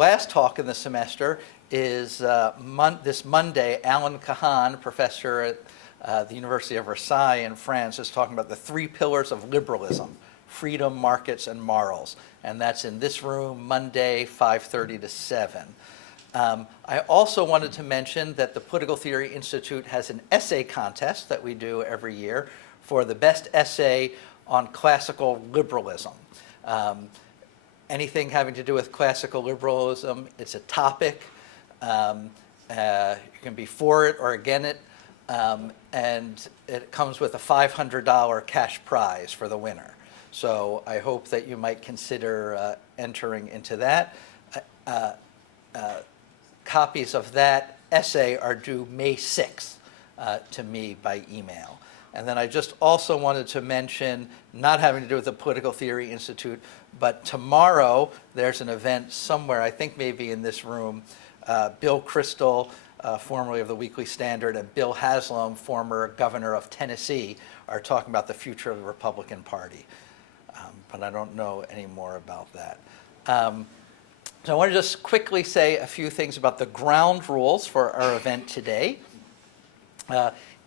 last talk in the semester is this Monday. Alan Kahan, professor at the University of Versailles in France, is talking about the 3 pillars of liberalism: freedom, markets, and morals. And that's in this room, Monday, 5:30 to 7. I also wanted to mention that the Political Theory Institute has an essay contest that we do every year for the best essay on classical liberalism. Anything having to do with classical liberalism, it's a topic. You can be for it or against it. And it comes with a $500 cash prize for the winner. So I hope that you might consider entering into that. Copies of that essay are due May 6th to me by email. And then I just also wanted to mention, not having to do with the Political Theory Institute, but tomorrow there's an event somewhere, I think maybe in this room. Bill Kristol, formerly of the Weekly Standard, and Bill Haslam, former governor of Tennessee, are talking about the future of the Republican Party. But I don't know any more about that. So I want to just quickly say a few things about the ground rules for our event today.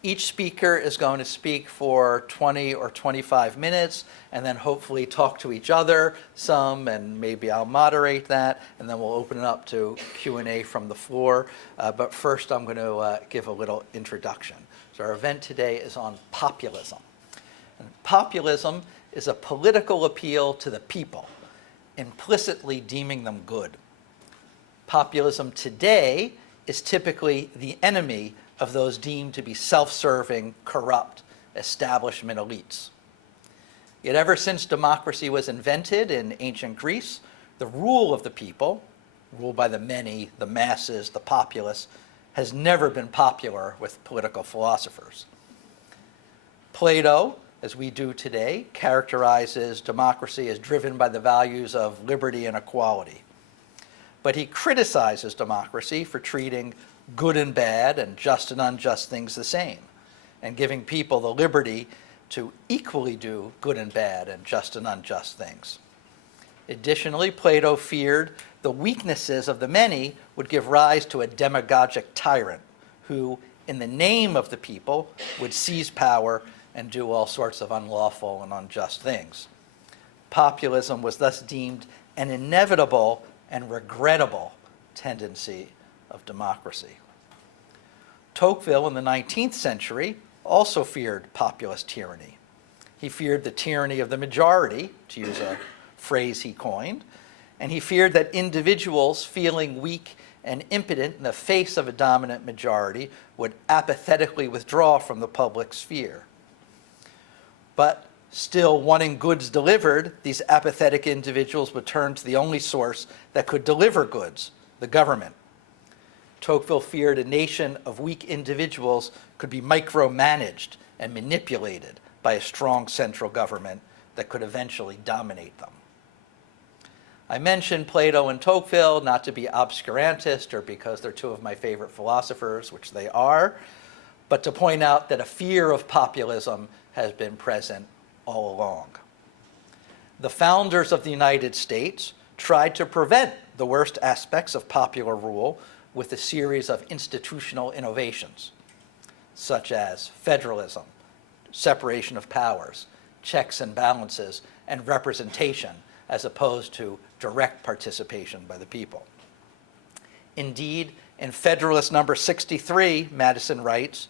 Each speaker is going to speak for 20 or 25 minutes, and then hopefully talk to each other some, and maybe I'll moderate that, and then we'll open it up to Q&A from the floor. But first, I'm going to give a little introduction. So our event today is on populism. And populism is a political appeal to the people, implicitly deeming them good. Populism today is typically the enemy of those deemed to be self-serving, corrupt establishment elites. Yet ever since democracy was invented in ancient Greece, the rule of the people, ruled by the many, the masses, the populace, has never been popular with political philosophers. Plato, as we do today, characterizes democracy as driven by the values of liberty and equality. But he criticizes democracy for treating good and bad and just and unjust things the same, and giving people the liberty to equally do good and bad and just and unjust things. Additionally, Plato feared the weaknesses of the many would give rise to a demagogic tyrant who, in the name of the people, would seize power and do all sorts of unlawful and unjust things. Populism was thus deemed an inevitable and regrettable tendency of democracy. Tocqueville in the 19th century also feared populist tyranny. He feared the tyranny of the majority, to use a phrase he coined, and he feared that individuals feeling weak and impotent in the face of a dominant majority would apathetically withdraw from the public sphere. But still wanting goods delivered, these apathetic individuals would turn to the only source that could deliver goods, the government. Tocqueville feared a nation of weak individuals could be micromanaged and manipulated by a strong central government that could eventually dominate them. I mentioned Plato and Tocqueville not to be obscurantist or because they're two of my favorite philosophers, which they are, but to point out that a fear of populism has been present all along. The founders of the United States tried to prevent the worst aspects of popular rule with a series of institutional innovations, such as federalism, separation of powers, checks and balances, and representation, as opposed to direct participation by the people. Indeed, in Federalist number 63, Madison writes,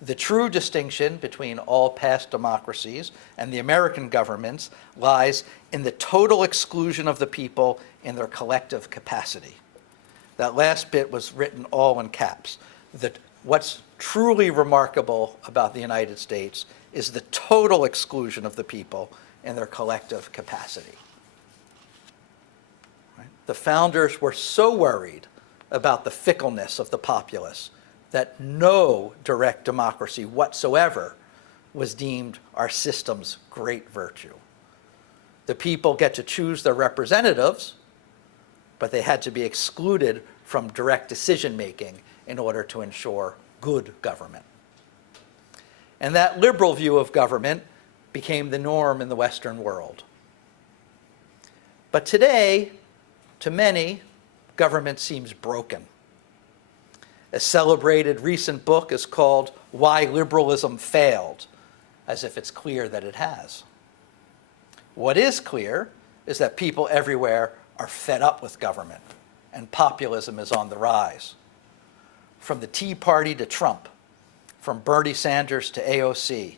"The true distinction between all past democracies and the American governments lies in the total exclusion of the people in their collective capacity." That last bit was written all in caps. That what's truly remarkable about the United States is the total exclusion of the people in their collective capacity. Right? The founders were so worried about the fickleness of the populace that no direct democracy whatsoever was deemed our system's great virtue. The people get to choose their representatives, but they had to be excluded from direct decision-making in order to ensure good government. And that liberal view of government became the norm in the Western world. But today, to many, government seems broken. A celebrated recent book is called Why Liberalism Failed, as if it's clear that it has. What is clear is that people everywhere are fed up with government, and populism is on the rise. From the Tea Party to Trump, from Bernie Sanders to AOC,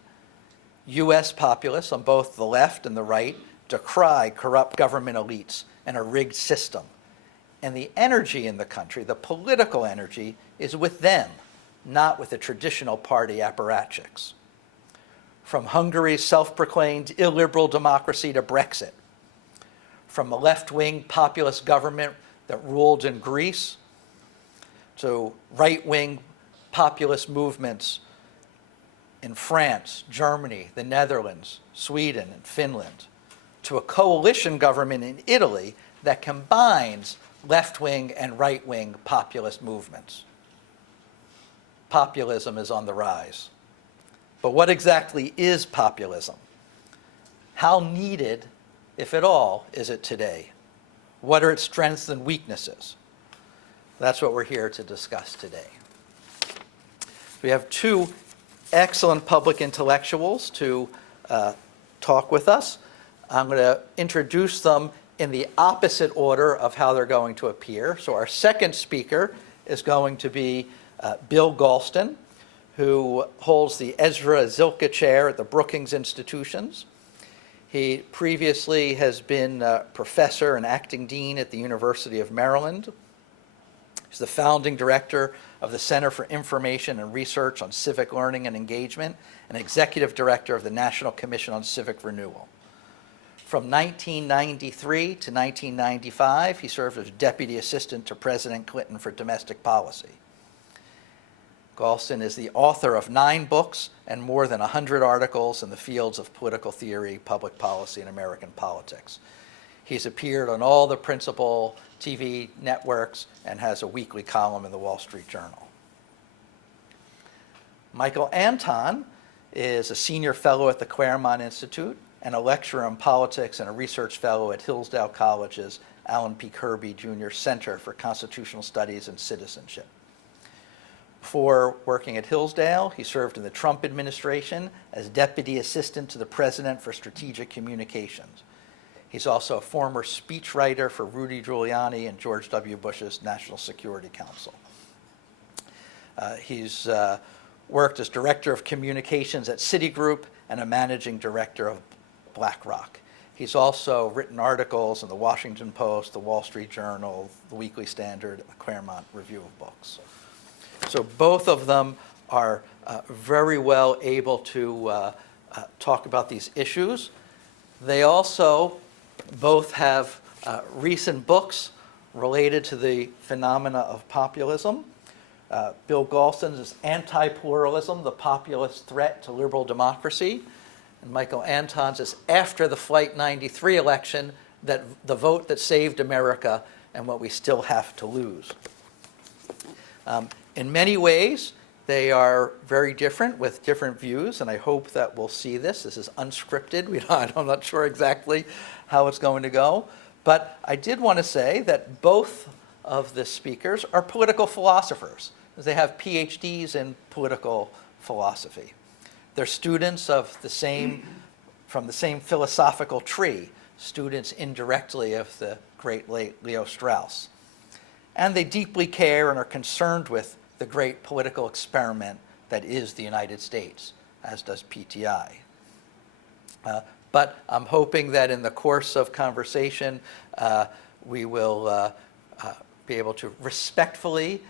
U.S. populists on both the left and the right decry corrupt government elites and a rigged system. And the energy in the country, the political energy, is with them, not with the traditional party apparatchiks. From Hungary's self-proclaimed illiberal democracy to Brexit, from a left-wing populist government that ruled in Greece to right-wing populist movements in France, Germany, the Netherlands, Sweden, and Finland, to a coalition government in Italy that combines left-wing and right-wing populist movements. Populism is on the rise. But what exactly is populism? How needed, if at all, is it today? What are its strengths and weaknesses? That's what we're here to discuss today. We have two excellent public intellectuals to talk with us. I'm going to introduce them in the opposite order of how they're going to appear. So our second speaker is going to be Bill Galston, who holds the Ezra Zilkha Chair at the Brookings Institutions. He previously has been professor and acting dean at the University of Maryland. He's the founding director of the Center for Information and Research on Civic Learning and Engagement and executive director of the National Commission on Civic Renewal. From 1993 to 1995, he served as deputy assistant to President Clinton for domestic policy. Galston is the author of 9 books and more than 100 articles in the fields of political theory, public policy, and American politics. He's appeared on all the principal TV networks and has a weekly column in the Wall Street Journal. Michael Anton is a senior fellow at the Claremont Institute and a lecturer in politics and a research fellow at Hillsdale College's Alan P. Kirby Jr. Center for Constitutional Studies and Citizenship. Before working at Hillsdale, he served in the Trump administration as deputy assistant to the president for strategic communications. He's also a former speechwriter for Rudy Giuliani and George W. Bush's National Security Council. He's worked as director of communications at Citigroup and a managing director of BlackRock. He's also written articles in the Washington Post, the Wall Street Journal, the Weekly Standard, and the Claremont Review of Books. So both of them are very well able to talk about these issues. They also both have recent books related to the phenomena of populism. Bill Galston's is Anti-Pluralism, the Populist Threat to Liberal Democracy. And Michael Anton's is After the Flight 93 Election, the Vote That Saved America and What We Still Have to Lose. In many ways, they are very different with different views, and I hope that we'll see this. This is unscripted. I'm not sure exactly how it's going to go. But I did want to say that both of the speakers are political philosophers. They have PhDs in political philosophy. They're students of from the same philosophical tree, students indirectly of the great late Leo Strauss. And they deeply care and are concerned with the great political experiment that is the United States, as does PTI. But I'm hoping that in the course of conversation, we will be able to respectfully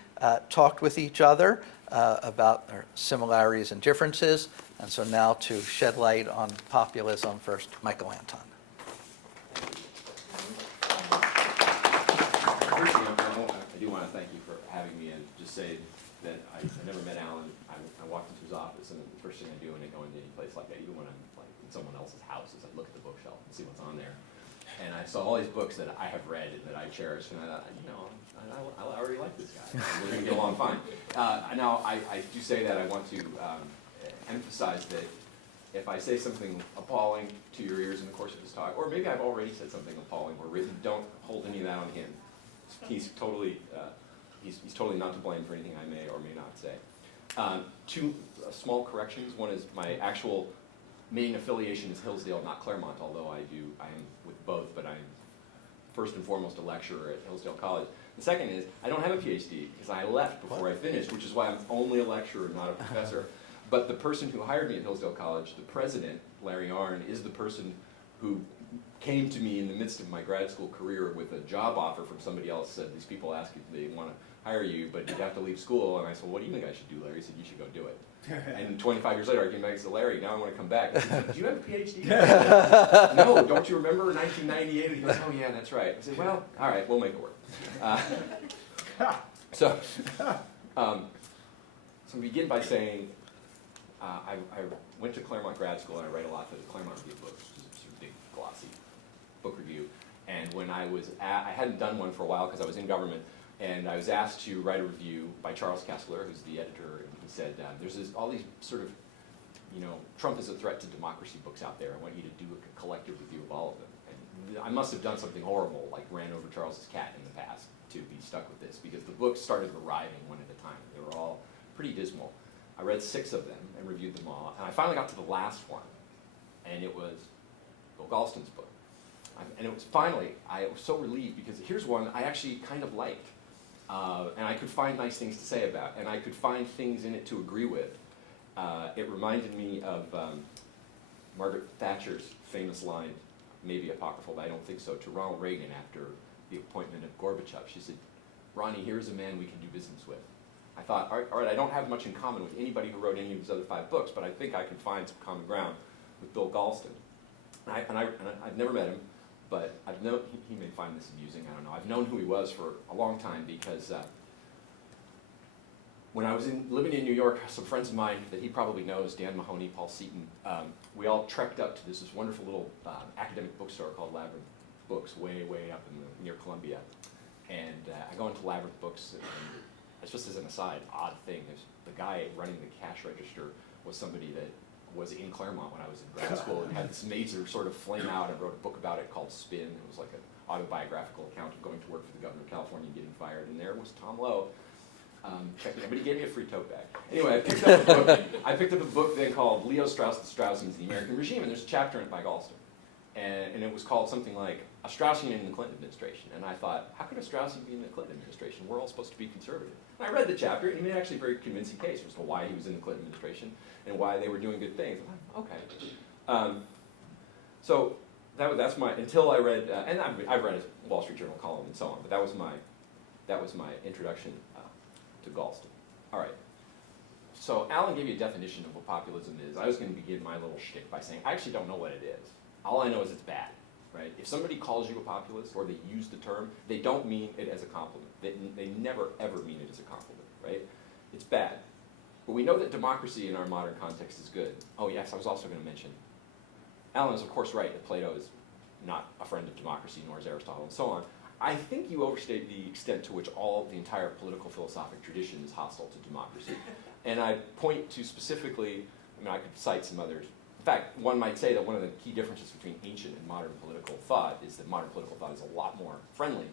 talk with each other about our similarities and differences. And so now to shed light on populism, first, Michael Anton. I do want to thank you for having me and just say that I never met Alan. I walked into his office, and the first thing I do when I go into any place like that, even when I'm like in someone else's house, is I look at the bookshelf and see what's on there. And I saw all these books that I have read and that I cherish, and I thought, I already like this guy. We're going to get along fine. Now, I do say that I want to emphasize that if I say something appalling to your ears in the course of this talk, or maybe I've already said something appalling or written, don't hold any of that on him. he's totally not to blame for anything I may or may not say. Two small corrections. One is my actual main affiliation is Hillsdale, not Claremont, although I am with both, but I'm first and foremost a lecturer at Hillsdale College. The second is, I don't have a PhD because I left before I finished, which is why I'm only a lecturer, not a professor. But the person who hired me at Hillsdale College, the president, Larry Arnn, is the person who came to me in the midst of my grad school career with a job offer from somebody else. Said, these people ask if they want to hire you, but you'd have to leave school. And I said, what do you think I should do, Larry? He said, you should go do it. And 25 years later, I came back and said, Larry, now I want to come back. I said, do you have a PhD? No, don't you remember 1998? And he goes, oh yeah, that's right. I said, well, all right, we'll make it work. So we begin by saying, I went to Claremont grad school and I write a lot for the Claremont Review Books, which is a sort of big, glossy book review. And when I hadn't done one for a while because I was in government, and I was asked to write a review by Charles Kessler, who's the editor, and he said, there's all these sort of, Trump is a threat to democracy books out there. I want you to do a collective review of all of them. And I must have done something horrible, like ran over Charles's cat in the past, to be stuck with this, because the books started arriving one at a time. They were all pretty dismal. I read 6 of them and reviewed them all, and I finally got to the last one, and it was Bill Galston's book. And it was finally, I was so relieved, because here's one I actually kind of liked. And I could find nice things to say about, and I could find things in it to agree with. It reminded me of Margaret Thatcher's famous line, maybe apocryphal, but I don't think so, to Ronald Reagan after the appointment of Gorbachev. She said, Ronnie, here's a man we can do business with. I thought, all right, I don't have much in common with anybody who wrote any of his other 5 books, but I think I can find some common ground with Bill Galston. And I've never met him, but I've known, he may find this amusing, I don't know. I've known who he was for a long time, because when I was living in New York, some friends of mine that he probably knows, Dan Mahoney, Paul Seaton, we all trekked up to this wonderful little academic bookstore called Labyrinth Books, way up near Columbia. And I go into Labyrinth Books, and it's just as an aside, odd thing. The guy running the cash register was somebody that was in Claremont when I was in grad school, and had this major sort of flame out, and wrote a book about it called Spin. It was like an autobiographical account of going to work for the governor of California and getting fired. And there was Tom Lowe checking in, but he gave me a free tote bag. Anyway, I picked up a book then called Leo Strauss, the Straussians, the American Regime, and there's a chapter in it by Galston. And it was called something like A Straussian in the Clinton Administration. And I thought, how could a Straussian be in the Clinton Administration? We're all supposed to be conservative. And I read the chapter, and he made actually a very convincing case as to why he was in the Clinton Administration and why they were doing good things. I'm like, okay. So that's my, until I read, and I've read a Wall Street Journal column and so on, but that was my introduction to Galston. All right. So Alan gave you a definition of what populism is. I was going to begin my little shtick by saying, I actually don't know what it is. All I know is it's bad, right? If somebody calls you a populist, or they use the term, they don't mean it as a compliment. They never, ever mean it as a compliment, right? It's bad. But we know that democracy in our modern context is good. Oh yes, I was also going to mention, Alan is of course right that Plato is not a friend of democracy, nor is Aristotle, and so on. I think you overstate the extent to which the entire political philosophic tradition is hostile to democracy. And I point to specifically, I could cite some others. In fact, one might say that one of the key differences between ancient and modern political thought is that modern political thought is a lot more friendly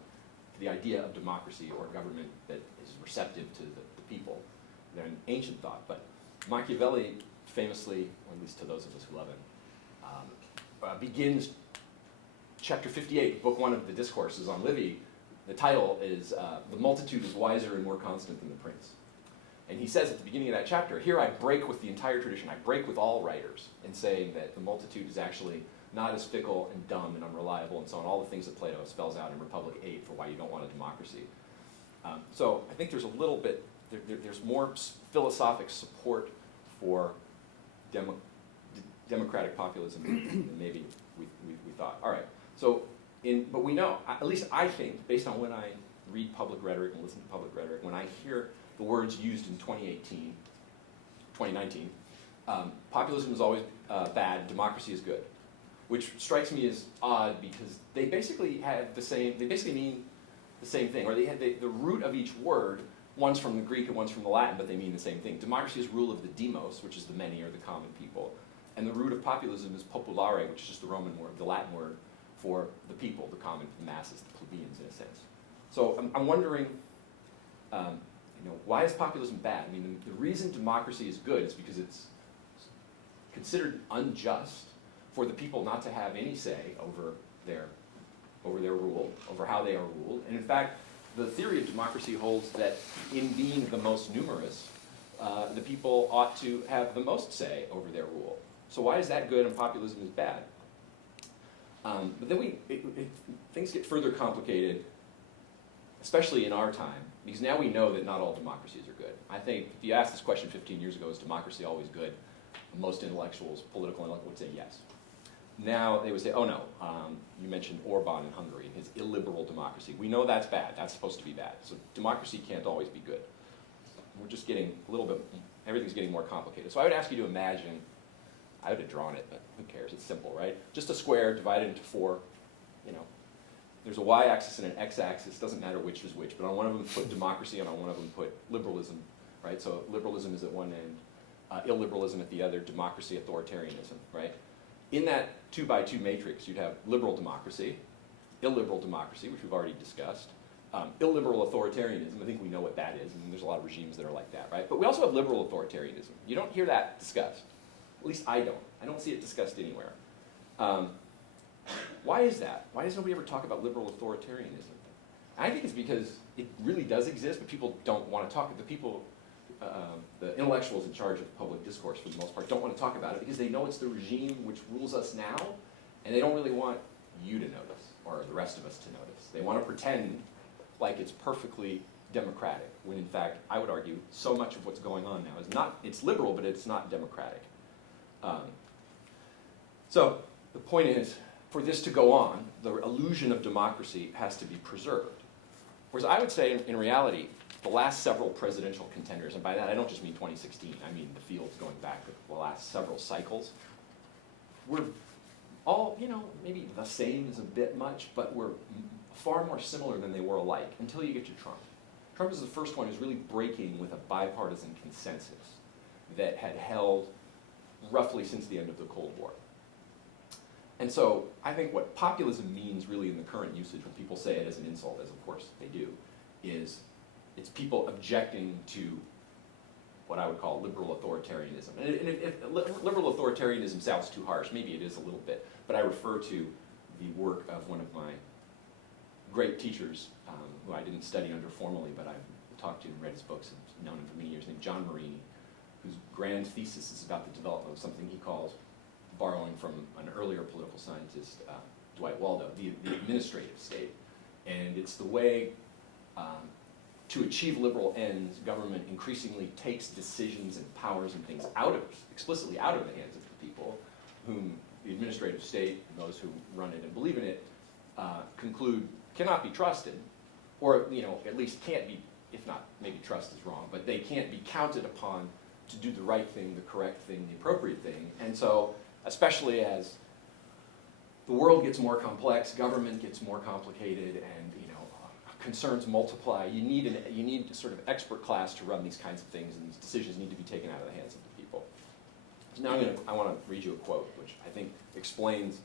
to the idea of democracy or government that is receptive to the people than ancient thought. But Machiavelli famously, or at least to those of us who love him, begins chapter 58, book 1 of the Discourses on Livy. The title is The Multitude is Wiser and More Constant Than the Prince. And he says at the beginning of that chapter, here I break with the entire tradition, I break with all writers in saying that the multitude is actually not as fickle and dumb and unreliable and so on, all the things that Plato spells out in Republic 8 for why you don't want a democracy. So I think there's a little bit, there's more philosophic support for democratic populism than maybe we thought. All right, so, but we know, at least I think, based on when I read public rhetoric and listen to public rhetoric, when I hear the words used in 2019, populism is always bad, democracy is good, which strikes me as odd because they basically have the same, they basically mean the same thing, or they have the root of each word, one's from the Greek and one's from the Latin, but they mean the same thing. Democracy is rule of the demos, which is the many or the common people, and the root of populism is populare, which is just the Roman word, the Latin word for the people, the common masses, the plebeians in a sense. So I'm wondering, why is populism bad? I mean, the reason democracy is good is because it's considered unjust for the people not to have any say over their rule, over how they are ruled. And in fact, the theory of democracy holds that in being the most numerous, the people ought to have the most say over their rule. So why is that good and populism is bad? But then things get further complicated, especially in our time, because now we know that not all democracies are good. I think if you asked this question 15 years ago, is democracy always good? Most intellectuals, political intellectuals, would say yes. Now they would say, oh no, you mentioned Orban in Hungary, his illiberal democracy. We know that's bad, that's supposed to be bad. So democracy can't always be good. We're just getting a little bit, everything's getting more complicated. So I would ask you to imagine, I would have drawn it, but who cares, it's simple, right? Just a square divided into 4, there's a y-axis and an x-axis, doesn't matter which is which, but on one of them put democracy and on one of them put liberalism, right? So liberalism is at one end, illiberalism at the other, democracy, authoritarianism, right? In that 2x2 matrix, you'd have liberal democracy, illiberal democracy, which we've already discussed, illiberal authoritarianism. I think we know what that is. I mean, there's a lot of regimes that are like that, right? But we also have liberal authoritarianism. You don't hear that discussed. At least I don't. I don't see it discussed anywhere. Why is that? Why does nobody ever talk about liberal authoritarianism? I think it's because it really does exist, but people don't want to talk. The intellectuals in charge of public discourse, for the most part, don't want to talk about it because they know it's the regime which rules us now, and they don't really want you to notice, or the rest of us to notice. They want to pretend like it's perfectly democratic, when in fact, I would argue, so much of what's going on now is not, it's liberal, but it's not democratic. So the point is, for this to go on, the illusion of democracy has to be preserved. Whereas I would say, in reality, the last several presidential contenders, and by that I don't just mean 2016, I mean the field's going back to the last several cycles, were all, maybe the same is a bit much, but were far more similar than they were alike, until you get to Trump. Trump is the first one who's really breaking with a bipartisan consensus that had held roughly since the end of the Cold War. And so I think what populism means really in the current usage, when people say it as an insult, as of course they do, is it's people objecting to what I would call liberal authoritarianism. And if liberal authoritarianism sounds too harsh, maybe it is a little bit, but I refer to the work of one of my great teachers, who I didn't study under formally, but I've talked to and read his books and known him for many years, named John Marini, whose grand thesis is about the development of something he calls, borrowing from an earlier political scientist, Dwight Waldo, the administrative state. And it's the way to achieve liberal ends, government increasingly takes decisions and powers and things explicitly out of the hands of the people, whom the administrative state and those who run it and believe in it conclude cannot be trusted, or at least can't be, if not, maybe trust is wrong, but they can't be counted upon to do the right thing, the correct thing, the appropriate thing. And so, especially as the world gets more complex, government gets more complicated, and concerns multiply, you need a sort of expert class to run these kinds of things, and these decisions need to be taken out of the hands of the people. So now I want to read you a quote, which I think explains,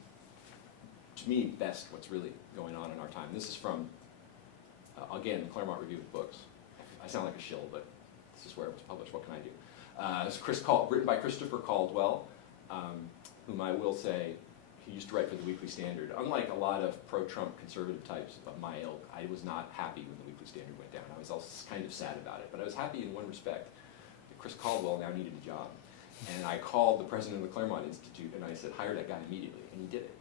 to me, best what's really going on in our time. This is from, again, the Claremont Review of Books. I sound like a shill, but this is where it was published. What can I do? It's written by Christopher Caldwell, whom I will say, he used to write for the Weekly Standard. Unlike a lot of pro-Trump conservative types of my ilk, I was not happy when the Weekly Standard went down. I was also kind of sad about it, but I was happy in one respect, that Chris Caldwell now needed a job. And I called the president of the Claremont Institute and I said, hire that guy immediately, and he did it.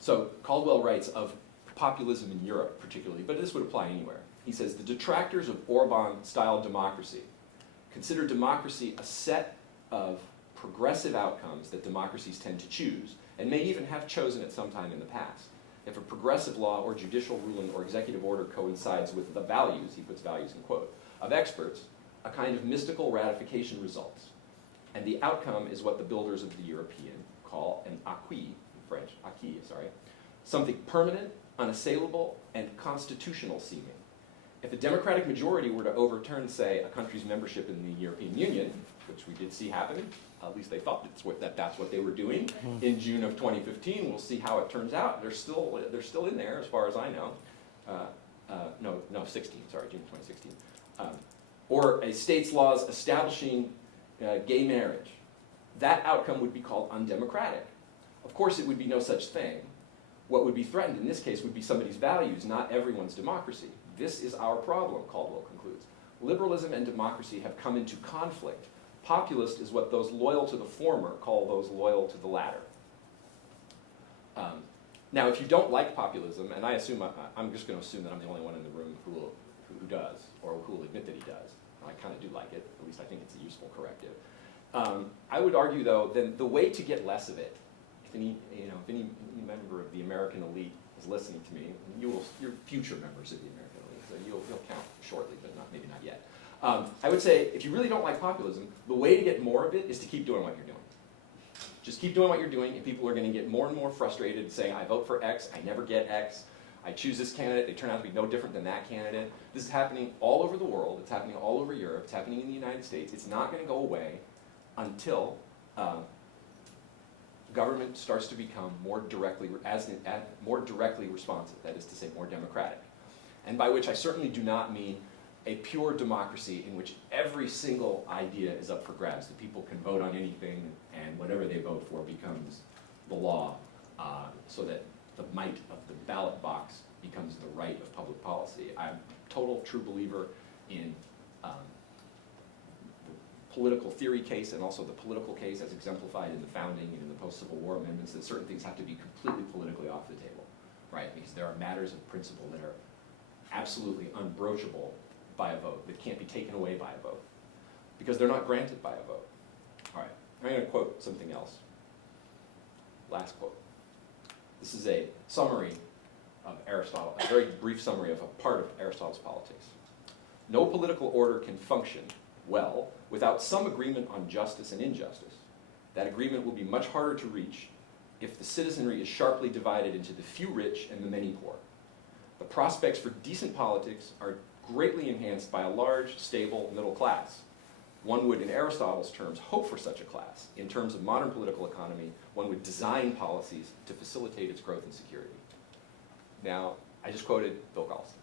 So Caldwell writes of populism in Europe particularly, but this would apply anywhere. He says, the detractors of Orban-style democracy consider democracy a set of progressive outcomes that democracies tend to choose, and may even have chosen at some time in the past. If a progressive law or judicial ruling or executive order coincides with the values, he puts values in quote, of experts, a kind of mystical ratification results. And the outcome is what the builders of the European call an acquis, in French, acquis, sorry, something permanent, unassailable, and constitutional seeming. If a democratic majority were to overturn, say, a country's membership in the European Union, which we did see happen, at least they thought that's what they were doing in June of 2015. We'll see how it turns out. They're still in there, as far as I know. no, 16, sorry, June 2016. Or a state's laws establishing gay marriage. That outcome would be called undemocratic. Of course, it would be no such thing. What would be threatened in this case would be somebody's values, not everyone's democracy. This is our problem, Caldwell concludes. Liberalism and democracy have come into conflict. Populist is what those loyal to the former call those loyal to the latter. Now, if you don't like populism, and I assume, I'm just going to assume that I'm the only one in the room who does, or who will admit that he does. I kind of do like it, at least I think it's a useful corrective. I would argue, though, that the way to get less of it, if any member of the American elite is listening to me, you're future members of the American elite, so you'll count shortly, but maybe not yet. I would say, if you really don't like populism, the way to get more of it is to keep doing what you're doing. Just keep doing what you're doing, and people are going to get more and more frustrated saying, I vote for X, I never get X, I choose this candidate, they turn out to be no different than that candidate. This is happening all over the world, it's happening all over Europe, it's happening in the United States. It's not going to go away until government starts to become more directly responsive, that is to say, more democratic. And by which I certainly do not mean a pure democracy in which every single idea is up for grabs, that people can vote on anything and whatever they vote for becomes the law, so that the might of the ballot box becomes the right of public policy. I'm a total true believer in the political theory case and also the political case as exemplified in the founding and in the post-Civil War amendments, that certain things have to be completely politically off the table, right? Because there are matters of principle that are absolutely unbroachable by a vote, that can't be taken away by a vote, because they're not granted by a vote. All right, I'm going to quote something else. Last quote. This is a summary of Aristotle, a very brief summary of a part of Aristotle's Politics. No political order can function well without some agreement on justice and injustice. That agreement will be much harder to reach if the citizenry is sharply divided into the few rich and the many poor. The prospects for decent politics are greatly enhanced by a large, stable middle class. One would, in Aristotle's terms, hope for such a class. In terms of modern political economy, one would design policies to facilitate its growth and security. Now, I just quoted Bill Galston.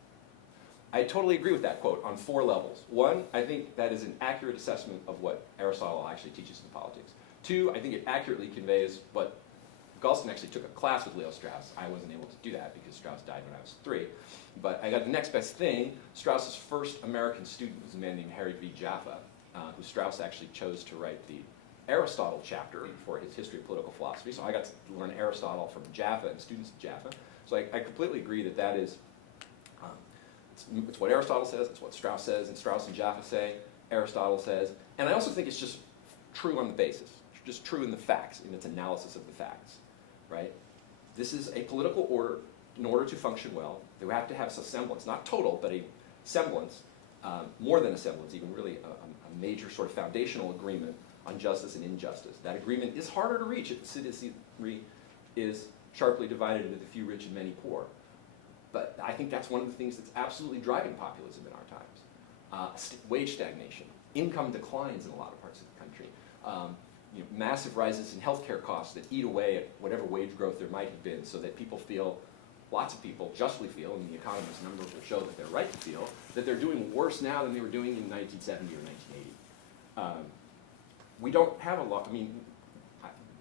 I totally agree with that quote on 4 levels. 1, I think that is an accurate assessment of what Aristotle actually teaches in politics. 2, I think it accurately conveys what Galston actually took a class with Leo Strauss. I wasn't able to do that because Strauss died when I was 3. But I got the next best thing. Strauss's first American student was a man named Harry V. Jaffa, who Strauss actually chose to write the Aristotle chapter for his History of Political Philosophy. So I got to learn Aristotle from Jaffa and students of Jaffa. So I completely agree that that is, it's what Aristotle says, it's what Strauss says, and Strauss and Jaffa say, Aristotle says. And I also think it's just true on the basis, just true in the facts, in its analysis of the facts, right? This is a political order. In order to function well, they would have to have a semblance, not total, but a semblance, more than a semblance, even really a major sort of foundational agreement on justice and injustice. That agreement is harder to reach if the citizenry is sharply divided into the few rich and many poor. But I think that's one of the things that's absolutely driving populism in our times. Wage stagnation, income declines in a lot of parts of the country, massive rises in healthcare costs that eat away at whatever wage growth there might have been, so that people feel, lots of people justly feel, and the Economist numbers will show that they're right to feel, that they're doing worse now than they were doing in 1970 or 1980. We don't have a lot,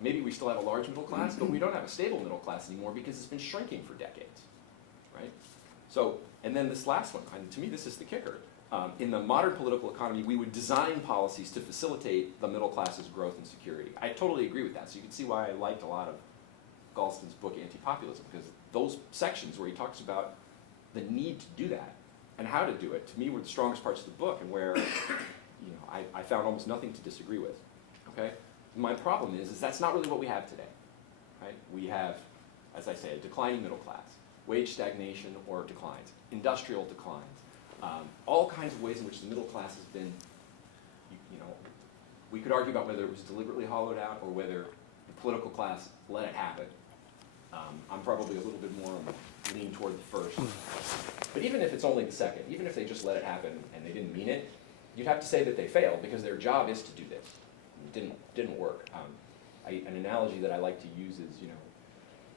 maybe we still have a large middle class, but we don't have a stable middle class anymore because it's been shrinking for decades, right? So, and then this last one, and to me this is the kicker. In the modern political economy, we would design policies to facilitate the middle class's growth and security. I totally agree with that, so you can see why I liked a lot of Galston's book, Anti-Populism, because those sections where he talks about the need to do that and how to do it, to me, were the strongest parts of the book, and where I found almost nothing to disagree with. Okay? My problem is that's not really what we have today. Right? We have, as I say, a declining middle class, wage stagnation or declines, industrial declines, all kinds of ways in which the middle class has been, we could argue about whether it was deliberately hollowed out or whether the political class let it happen. I'm probably a little bit more lean toward the first. But even if it's only the second, even if they just let it happen and they didn't mean it, you'd have to say that they failed because their job is to do this. It didn't work. An analogy that I like to use is,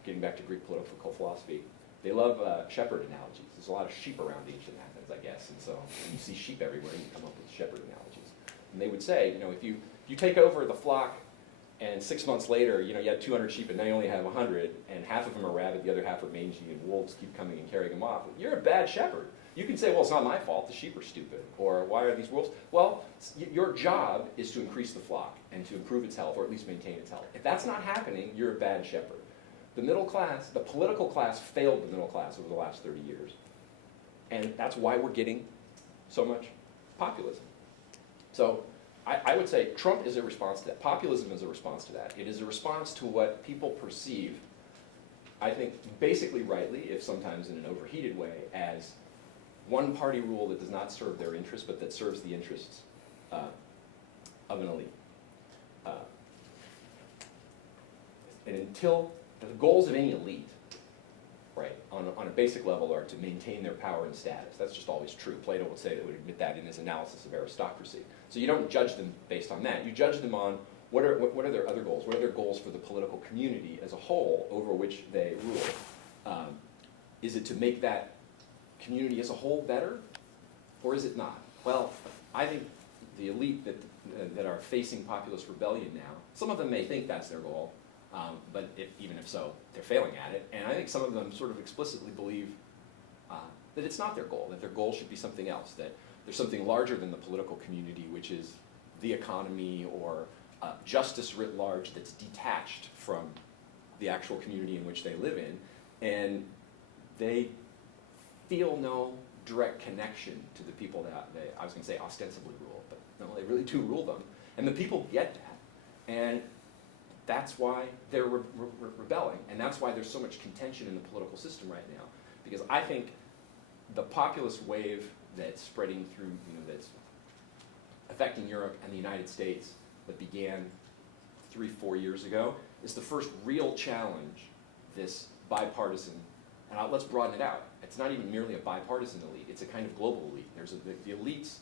getting back to Greek political philosophy, They love shepherd analogies. There's a lot of sheep around ancient Athens, I guess, and so you see sheep everywhere, you come up with shepherd analogies. And they would say, if you take over the flock, and 6 months later, you had 200 sheep, and now you only have 100, and half of them are rabid, the other half are mangy, and wolves keep coming and carrying them off. You're a bad shepherd. You can say, well, it's not my fault, the sheep are stupid, or why are these wolves? Well, your job is to increase the flock, and to improve its health, or at least maintain its health. If that's not happening, you're a bad shepherd. The middle class, the political class failed the middle class over the last 30 years. And that's why we're getting so much populism. So I would say Trump is a response to that. Populism is a response to that. It is a response to what people perceive, I think basically rightly, if sometimes in an overheated way, as one-party rule that does not serve their interests, but that serves the interests of an elite. And until the goals of any elite, right, on a basic level are to maintain their power and status. That's just always true. Plato would say that, would admit that in his analysis of aristocracy. So you don't judge them based on that. You judge them on what are their other goals? What are their goals for the political community as a whole over which they rule? Is it to make that community as a whole better, or is it not? Well, I think the elite that are facing populist rebellion now, some of them may think that's their goal, but even if so, they're failing at it. And I think some of them sort of explicitly believe that it's not their goal, that their goal should be something else, that there's something larger than the political community, which is the economy or justice writ large that's detached from the actual community in which they live in. And they feel no direct connection to the people that I was going to say ostensibly rule, but no, they really do rule them. And the people get that. And that's why they're rebelling, and that's why there's so much contention in the political system right now. Because I think the populist wave that's spreading through, that's affecting Europe and the United States that began 3-4 years ago is the first real challenge this bipartisan, and let's broaden it out. It's not even merely a bipartisan elite, it's a kind of global elite. There's the elites,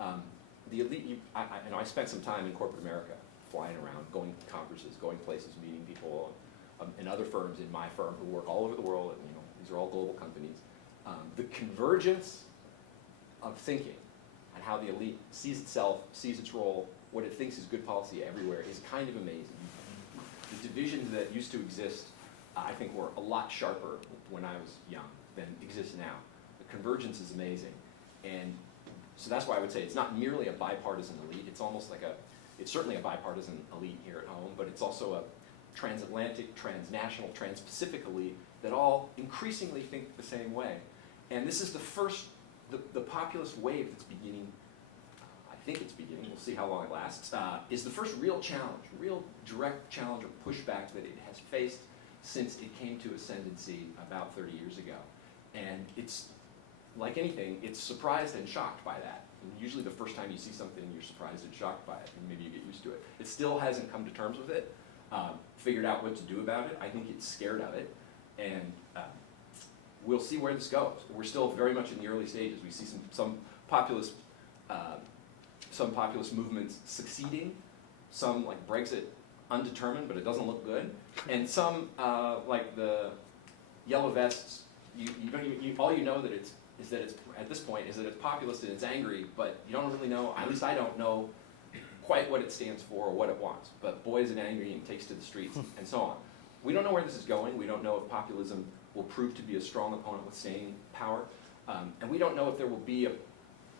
I spent some time in corporate America, flying around, going to conferences, going places, meeting people in other firms, in my firm, who work all over the world, and these are all global companies. The convergence of thinking and how the elite sees itself, sees its role, what it thinks is good policy everywhere is kind of amazing. The divisions that used to exist, I think, were a lot sharper when I was young than exist now. The convergence is amazing. And so that's why I would say it's not merely a bipartisan elite, it's almost like it's certainly a bipartisan elite here at home, but it's also a transatlantic, transnational, transpacific elite that all increasingly think the same way. And this is the first, the populist wave that's beginning, I think it's beginning, we'll see how long it lasts, is the first real challenge, real direct challenge or pushback that it has faced since it came to ascendancy about 30 years ago. And it's, like anything, it's surprised and shocked by that. And usually the first time you see something, you're surprised and shocked by it, and maybe you get used to it. It still hasn't come to terms with it, figured out what to do about it. I think it's scared of it, and we'll see where this goes. We're still very much in the early stages. We see some populist movements succeeding, some like Brexit undetermined, but it doesn't look good, and some like the yellow vests. All you know that it's at this point is that it's populist and it's angry, but you don't really know, at least I don't know quite what it stands for or what it wants. But boy is it angry and takes to the streets and so on. We don't know where this is going. We don't know if populism will prove to be a strong opponent with staying power. And we don't know if there will be a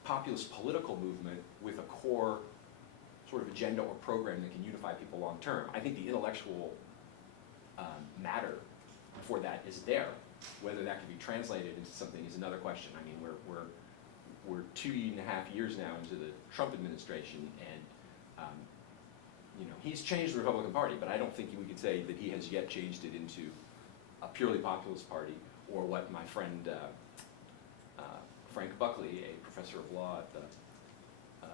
populist political movement with a core sort of agenda or program that can unify people long term. I think the intellectual matter for that is there. Whether that can be translated into something is another question. I mean, we're 2.5 years now into the Trump administration, and he's changed the Republican Party, but I don't think we could say that he has yet changed it into a purely populist party, or what my friend Frank Buckley, a professor of law at the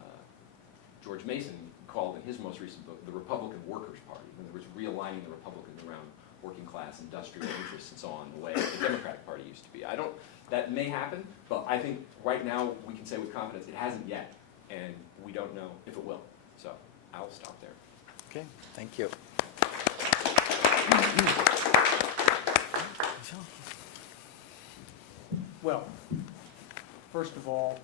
George Mason, called in his most recent book the Republican Workers' Party. In other words, realigning the Republicans around working class, industrial interests, and so on, the way the Democratic Party used to be. That may happen, but I think right now we can say with confidence it hasn't yet, and we don't know if it will. So I'll stop there. Okay, thank you. first of all,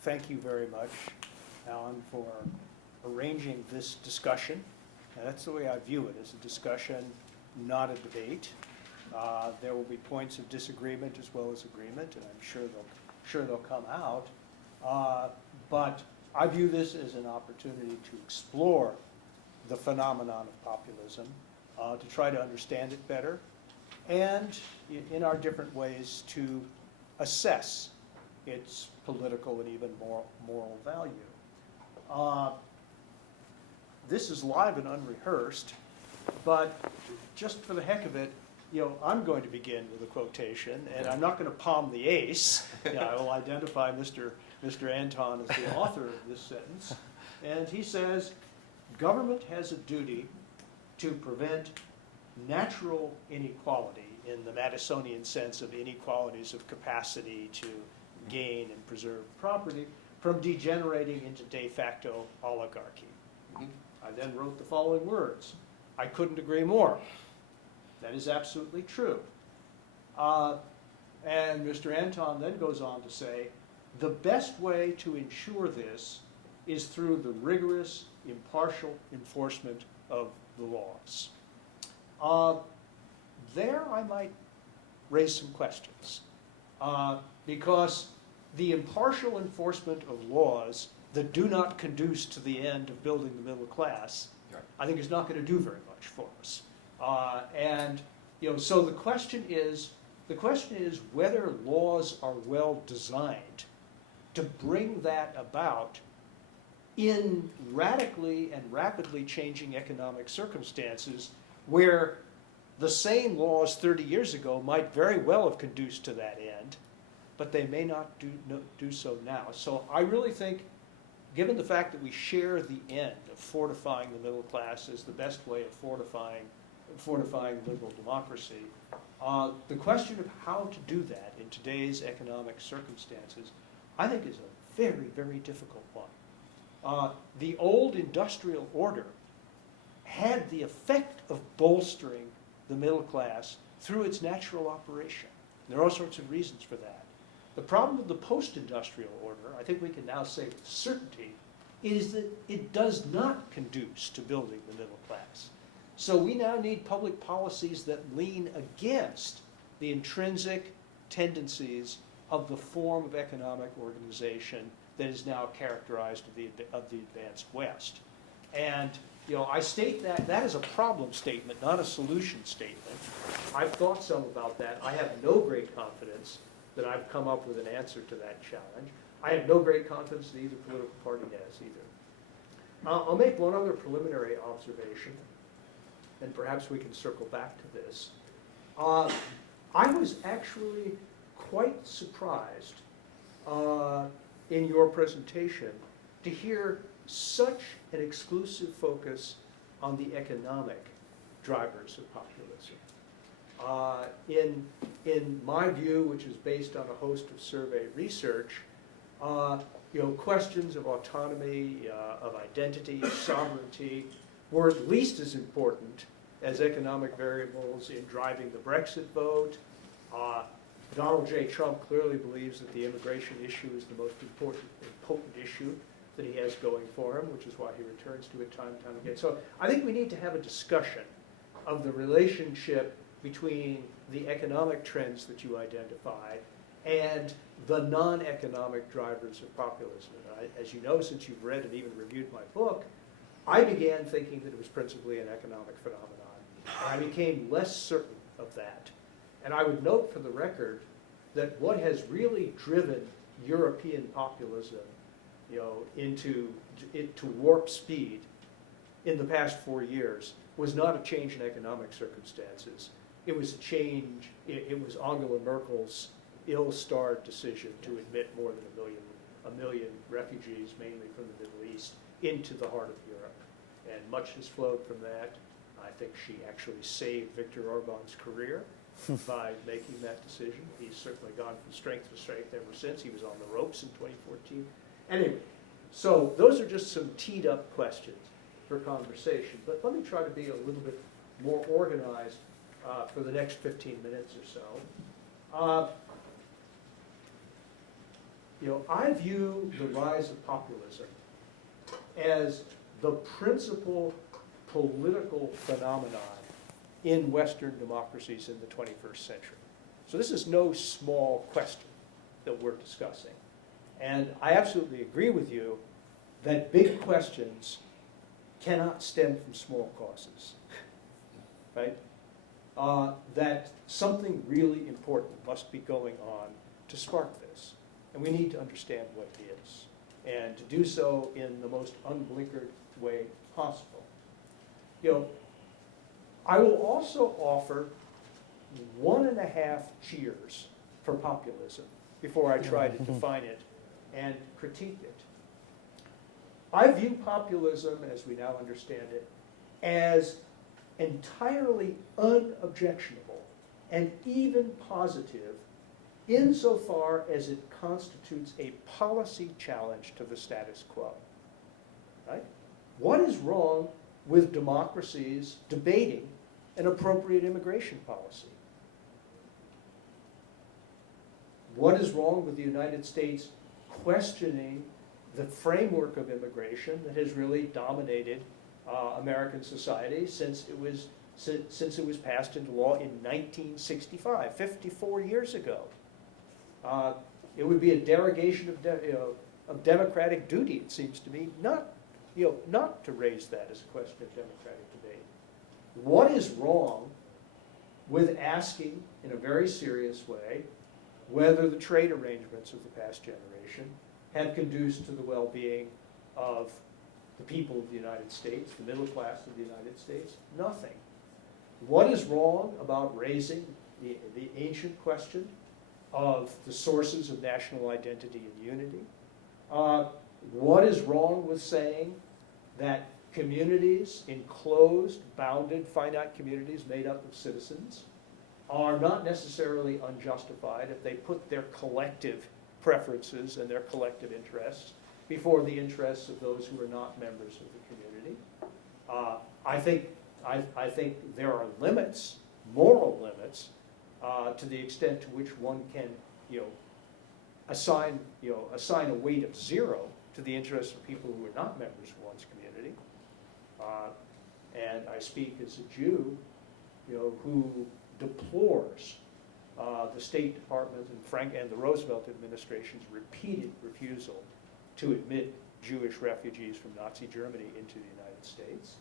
thank you very much, Alan, for arranging this discussion. And that's the way I view it, as a discussion, not a debate. There will be points of disagreement as well as agreement, and I'm sure they'll come out. But I view this as an opportunity to explore the phenomenon of populism, to try to understand it better, and in our different ways to assess its political and even moral value. This is live and unrehearsed, but just for the heck of it, I'm going to begin with a quotation, and I'm not going to palm the ace. I will identify Mr. Anton as the author of this sentence, and he says, "Government has a duty to prevent natural inequality," in the Madisonian sense of inequalities of capacity to gain and preserve property, "from degenerating into de facto oligarchy." I then wrote the following words: "I couldn't agree more. That is absolutely true." And Mr. Anton then goes on to say, "The best way to ensure this is through the rigorous, impartial enforcement of the laws." There I might raise some questions, because the impartial enforcement of laws that do not conduce to the end of building the middle class, I think is not going to do very much for us. So the question is whether laws are well designed to bring that about in radically and rapidly changing economic circumstances, where the same laws 30 years ago might very well have conduced to that end, but they may not do so now. So I really think, given the fact that we share the end of fortifying the middle class as the best way of fortifying liberal democracy, the question of how to do that in today's economic circumstances, I think, is a very, very difficult one. The old industrial order had the effect of bolstering the middle class through its natural operation. There are all sorts of reasons for that. The problem with the post-industrial order, I think we can now say with certainty, is that it does not conduce to building the middle class. So we now need public policies that lean against the intrinsic tendencies of the form of economic organization that is now characterized of the advanced West. And I state that is a problem statement, not a solution statement. I've thought some about that. I have no great confidence that I've come up with an answer to that challenge. I have no great confidence that either political party has either. I'll make one other preliminary observation, and perhaps we can circle back to this. I was actually quite surprised in your presentation to hear such an exclusive focus on the economic drivers of populism. In my view, which is based on a host of survey research, questions of autonomy, of identity, of sovereignty, were at least as important as economic variables in driving the Brexit vote. Donald J. Trump clearly believes that the immigration issue is the most important and potent issue that he has going for him, which is why he returns to it time and time again. So I think we need to have a discussion of the relationship between the economic trends that you identified and the non-economic drivers of populism. And as you know, since you've read and even reviewed my book, I began thinking that it was principally an economic phenomenon. I became less certain of that. And I would note for the record that what has really driven European populism into warp speed in the past 4 years was not a change in economic circumstances. It was a change, it was Angela Merkel's ill-starred decision to admit more than a million refugees, mainly from the Middle East, into the heart of Europe. And much has flowed from that. I think she actually saved Viktor Orban's career by making that decision. He's certainly gone from strength to strength ever since. He was on the ropes in 2014. Anyway, so those are just some teed up questions for conversation. But let me try to be a little bit more organized for the next 15 minutes or so. I view the rise of populism as the principal political phenomenon in Western democracies in the 21st century. So this is no small question that we're discussing. And I absolutely agree with you that big questions cannot stem from small causes, right? That something really important must be going on to spark this. And we need to understand what it is, and to do so in the most unblinkered way possible. I will also offer 1.5 cheers for populism before I try to define it and critique it. I view populism, as we now understand it, as entirely unobjectionable and even positive insofar as it constitutes a policy challenge to the status quo. Right? What is wrong with democracies debating an appropriate immigration policy? What is wrong with the United States questioning the framework of immigration that has really dominated American society since it was passed into law in 1965, 54 years ago? It would be a derogation of democratic duty, it seems to me, not to raise that as a question of democratic debate. What is wrong with asking, in a very serious way, whether the trade arrangements of the past generation have conduced to the well-being of the people of the United States, the middle class of the United States? Nothing. What is wrong about raising the ancient question of the sources of national identity and unity? What is wrong with saying that communities, enclosed, bounded, finite communities made up of citizens, are not necessarily unjustified if they put their collective preferences and their collective interests before the interests of those who are not members of the community? I think there are limits, moral limits, to the extent to which one can, assign a weight of 0 to the interests of people who are not members of one's community. And I speak as a Jew, who deplores the State Department and the Roosevelt administration's repeated refusal to admit Jewish refugees from Nazi Germany into the United States.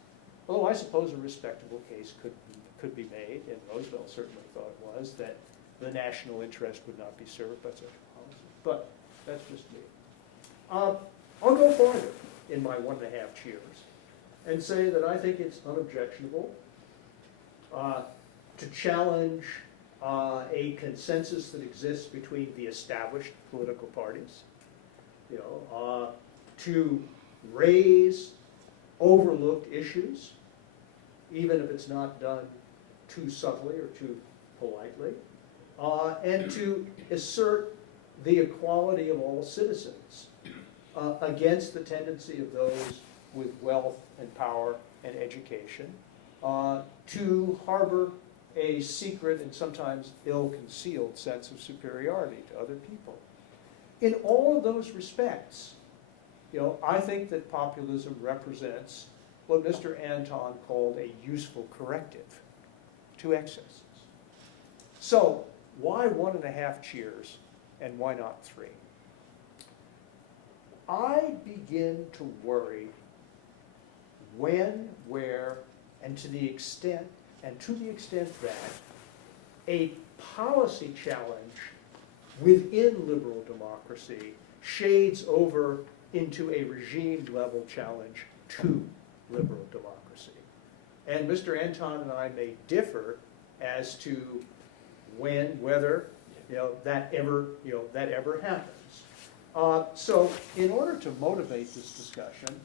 Although I suppose a respectable case could be made, and Roosevelt certainly thought it was, that the national interest would not be served by such a policy. But that's just me. I'll go farther in my 1.5 cheers and say that I think it's unobjectionable to challenge a consensus that exists between the established political parties, to raise overlooked issues, even if it's not done too subtly or too politely, and to assert the equality of all citizens against the tendency of those with wealth and power and education to harbor a secret and sometimes ill-concealed sense of superiority to other people. In all of those respects, I think that populism represents what Mr. Anton called a useful corrective to excesses. So why 1.5 cheers and why not 3? I begin to worry when, where, and to the extent that a policy challenge within liberal democracy shades over into a regime-level challenge to liberal democracy. And Mr. Anton and I may differ as to when, whether, that ever happens. So in order to motivate this discussion,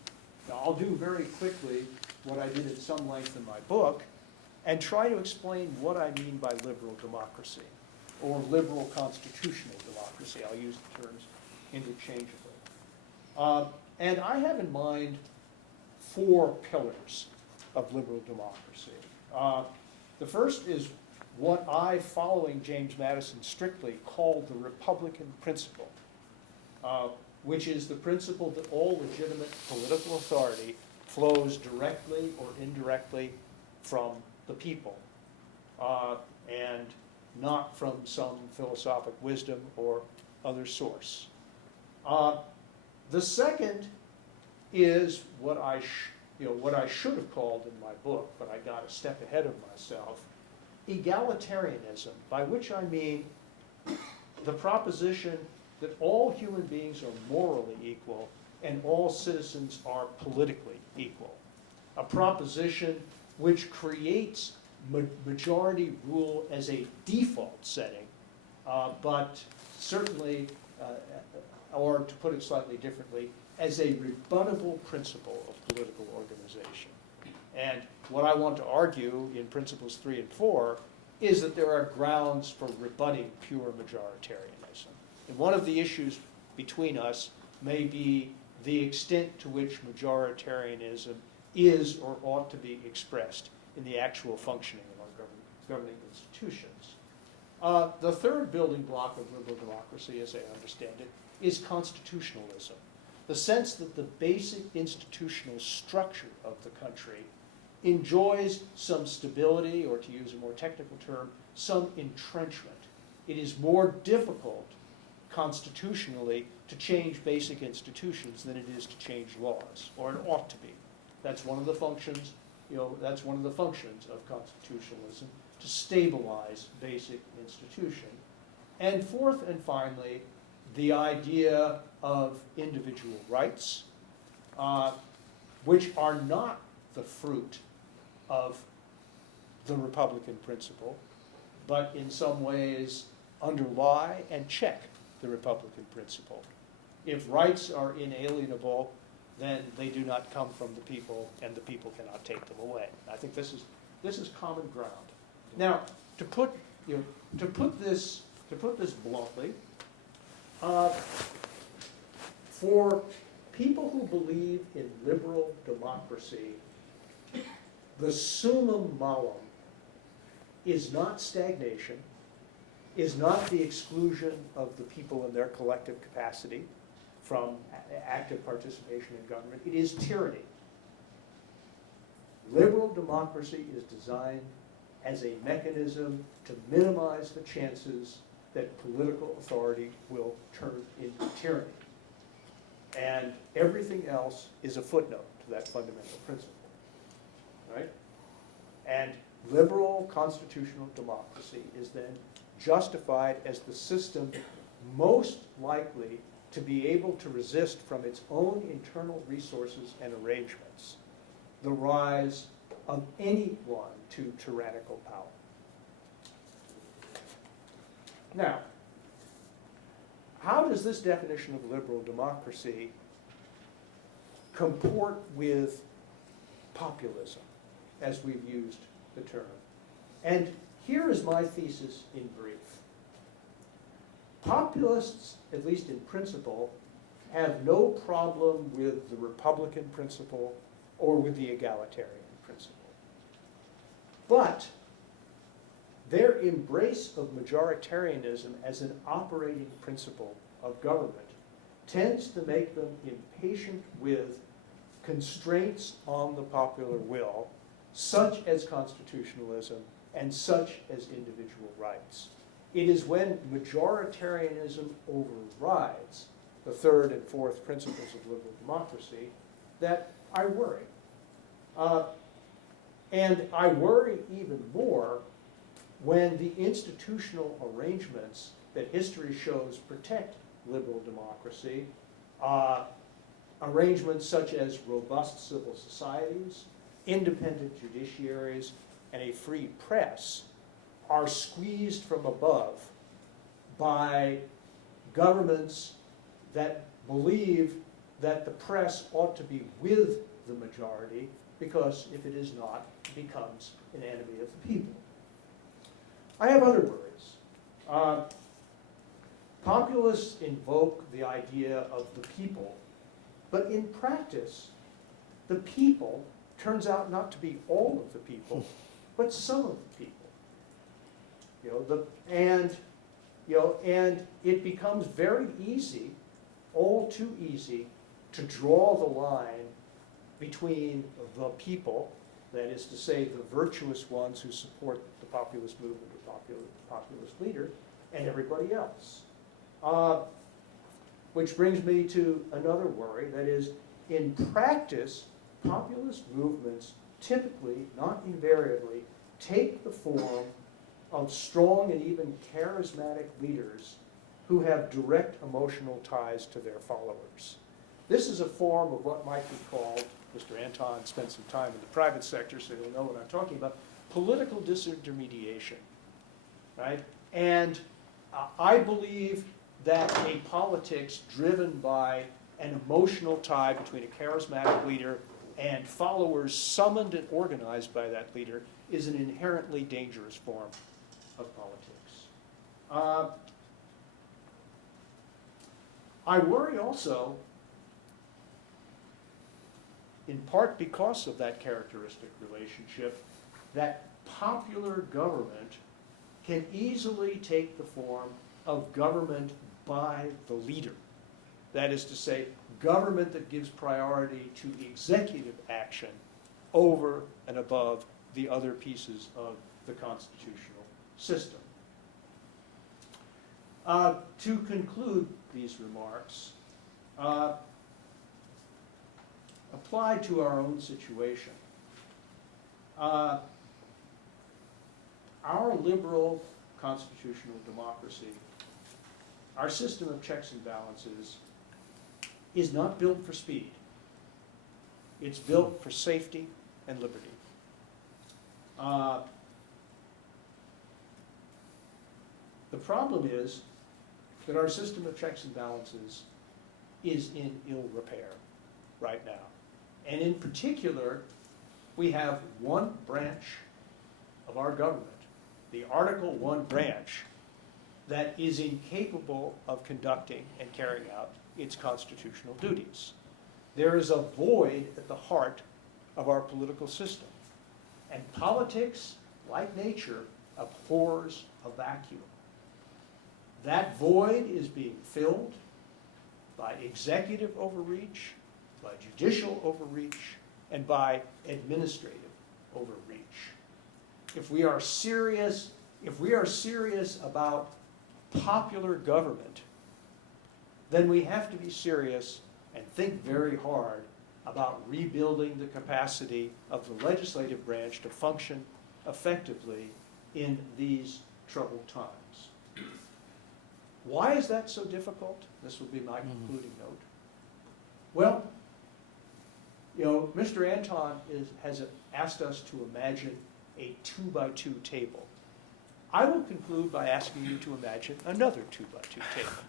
I'll do very quickly what I did at some length in my book and try to explain what I mean by liberal democracy or liberal constitutional democracy. I'll use the terms interchangeably. And I have in mind 4 pillars of liberal democracy. The first is what I, following James Madison strictly, called the Republican principle. which is the principle that all legitimate political authority flows directly or indirectly from the people, and not from some philosophic wisdom or other source. The second is what I should have called in my book, but I got a step ahead of myself, egalitarianism, by which I mean the proposition that all human beings are morally equal and all citizens are politically equal. A proposition which creates majority rule as a default setting, but certainly, or to put it slightly differently, as a rebuttable principle of political organization. And what I want to argue in principles 3 and 4 is that there are grounds for rebutting pure majoritarianism. And one of the issues between us may be the extent to which majoritarianism is or ought to be expressed in the actual functioning of our governing institutions. The third building block of liberal democracy, as I understand it, is constitutionalism. The sense that the basic institutional structure of the country enjoys some stability, or to use a more technical term, some entrenchment. It is more difficult constitutionally to change basic institutions than it is to change laws, or it ought to be. That's one of the functions, that's one of the functions of constitutionalism, to stabilize basic institution. And fourth and finally, the idea of individual rights, which are not the fruit of the Republican principle, but in some ways underlie and check the Republican principle. If rights are inalienable, then they do not come from the people, and the people cannot take them away. I think this is common ground. Now, to put this bluntly, for people who believe in liberal democracy, the summum malum is not stagnation, is not the exclusion of the people in their collective capacity from active participation in government. It is tyranny. Liberal democracy is designed as a mechanism to minimize the chances that political authority will turn into tyranny. And everything else is a footnote to that fundamental principle, right? And liberal constitutional democracy is then justified as the system most likely to be able to resist from its own internal resources and arrangements the rise of anyone to tyrannical power. Now, how does this definition of liberal democracy comport with populism, as we've used the term? And here is my thesis in brief. Populists, at least in principle, have no problem with the Republican principle or with the egalitarian principle. But their embrace of majoritarianism as an operating principle of government tends to make them impatient with constraints on the popular will, such as constitutionalism and such as individual rights. It is when majoritarianism overrides the third and fourth principles of liberal democracy that I worry. And I worry even more when the institutional arrangements that history shows protect liberal democracy, arrangements such as robust civil societies, independent judiciaries, and a free press, are squeezed from above by governments that believe that the press ought to be with the majority, because if it is not, it becomes an enemy of the people. I have other worries. Populists invoke the idea of the people, but in practice, the people turns out not to be all of the people, but some of the people. And it becomes very easy all too easy to draw the line between the people, that is to say the virtuous ones who support the populist movement, the populist leader, and everybody else. Which brings me to another worry, that is, in practice, populist movements typically, not invariably, take the form of strong and even charismatic leaders who have direct emotional ties to their followers. This is a form of what might be called, Mr. Anton spent some time in the private sector, so he'll know what I'm talking about, political disintermediation, right? And I believe that a politics driven by an emotional tie between a charismatic leader and followers summoned and organized by that leader is an inherently dangerous form of politics. I worry also, in part because of that characteristic relationship, that popular government can easily take the form of government by the leader. That is to say, government that gives priority to the executive action over and above the other pieces of the constitutional system. To conclude these remarks, applied to our own situation, our liberal constitutional democracy, our system of checks and balances, is not built for speed. It's built for safety and liberty. The problem is that our system of checks and balances is in ill repair right now. And in particular, we have one branch of our government, the Article 1 branch, that is incapable of conducting and carrying out its constitutional duties. There is a void at the heart of our political system. And politics, like nature, abhors a vacuum. That void is being filled by executive overreach, by judicial overreach, and by administrative overreach. If we are serious about popular government, then we have to be serious and think very hard about rebuilding the capacity of the legislative branch to function effectively in these troubled times. Why is that so difficult? This will be my concluding note. Well, Mr. Anton has asked us to imagine a 2x2 table. I will conclude by asking you to imagine another 2x2 table.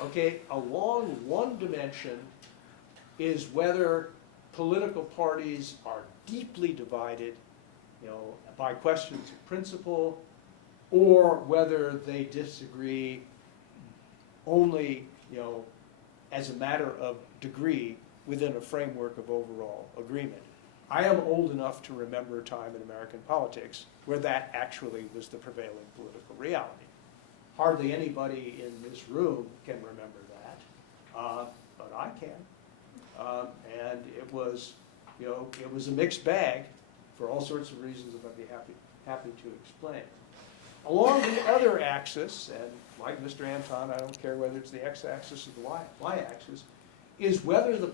Okay, along one dimension is whether political parties are deeply divided, by questions of principle, or whether they disagree only, as a matter of degree within a framework of overall agreement. I am old enough to remember a time in American politics where that actually was the prevailing political reality. Hardly anybody in this room can remember that, but I can. And it was a mixed bag for all sorts of reasons that I'd be happy to explain. Along the other axis, and like Mr. Anton, I don't care whether it's the x-axis or the y-axis, is whether the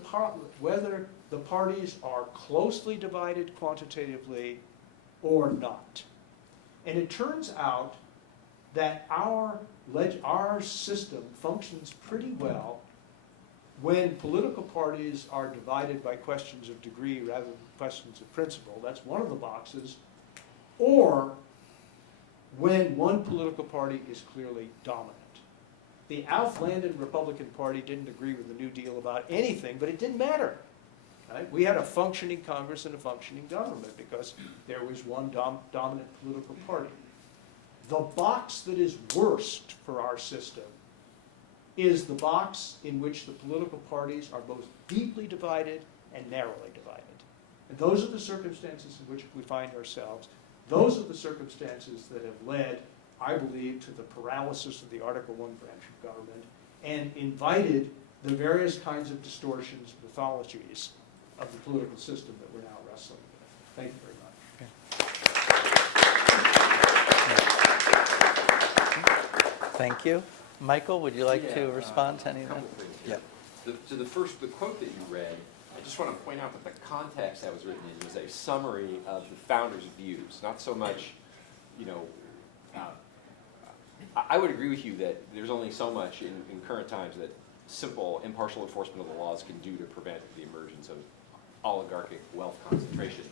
parties are closely divided quantitatively or not. And it turns out that our system functions pretty well when political parties are divided by questions of degree rather than questions of principle. That's one of the boxes. Or when one political party is clearly dominant. The Alf Landon Republican Party didn't agree with the New Deal about anything, but it didn't matter. Right? We had a functioning Congress and a functioning government because there was one dominant political party. The box that is worst for our system is the box in which the political parties are both deeply divided and narrowly divided. And those are the circumstances in which we find ourselves. Those are the circumstances that have led, I believe, to the paralysis of the Article 1 branch of government and invited the various kinds of distortions, mythologies of the political system that we're now wrestling with. Thank you very much. Thank you. Michael, would you like Yeah, to respond to any of that? couple things Yeah. here. The quote that you read, I just want to point out that the context that was written in was a summary of the founders' views, not so much, you know, I would agree with you that there's only so much in current times that simple, impartial enforcement of the laws can do to prevent the emergence of oligarchic wealth concentration.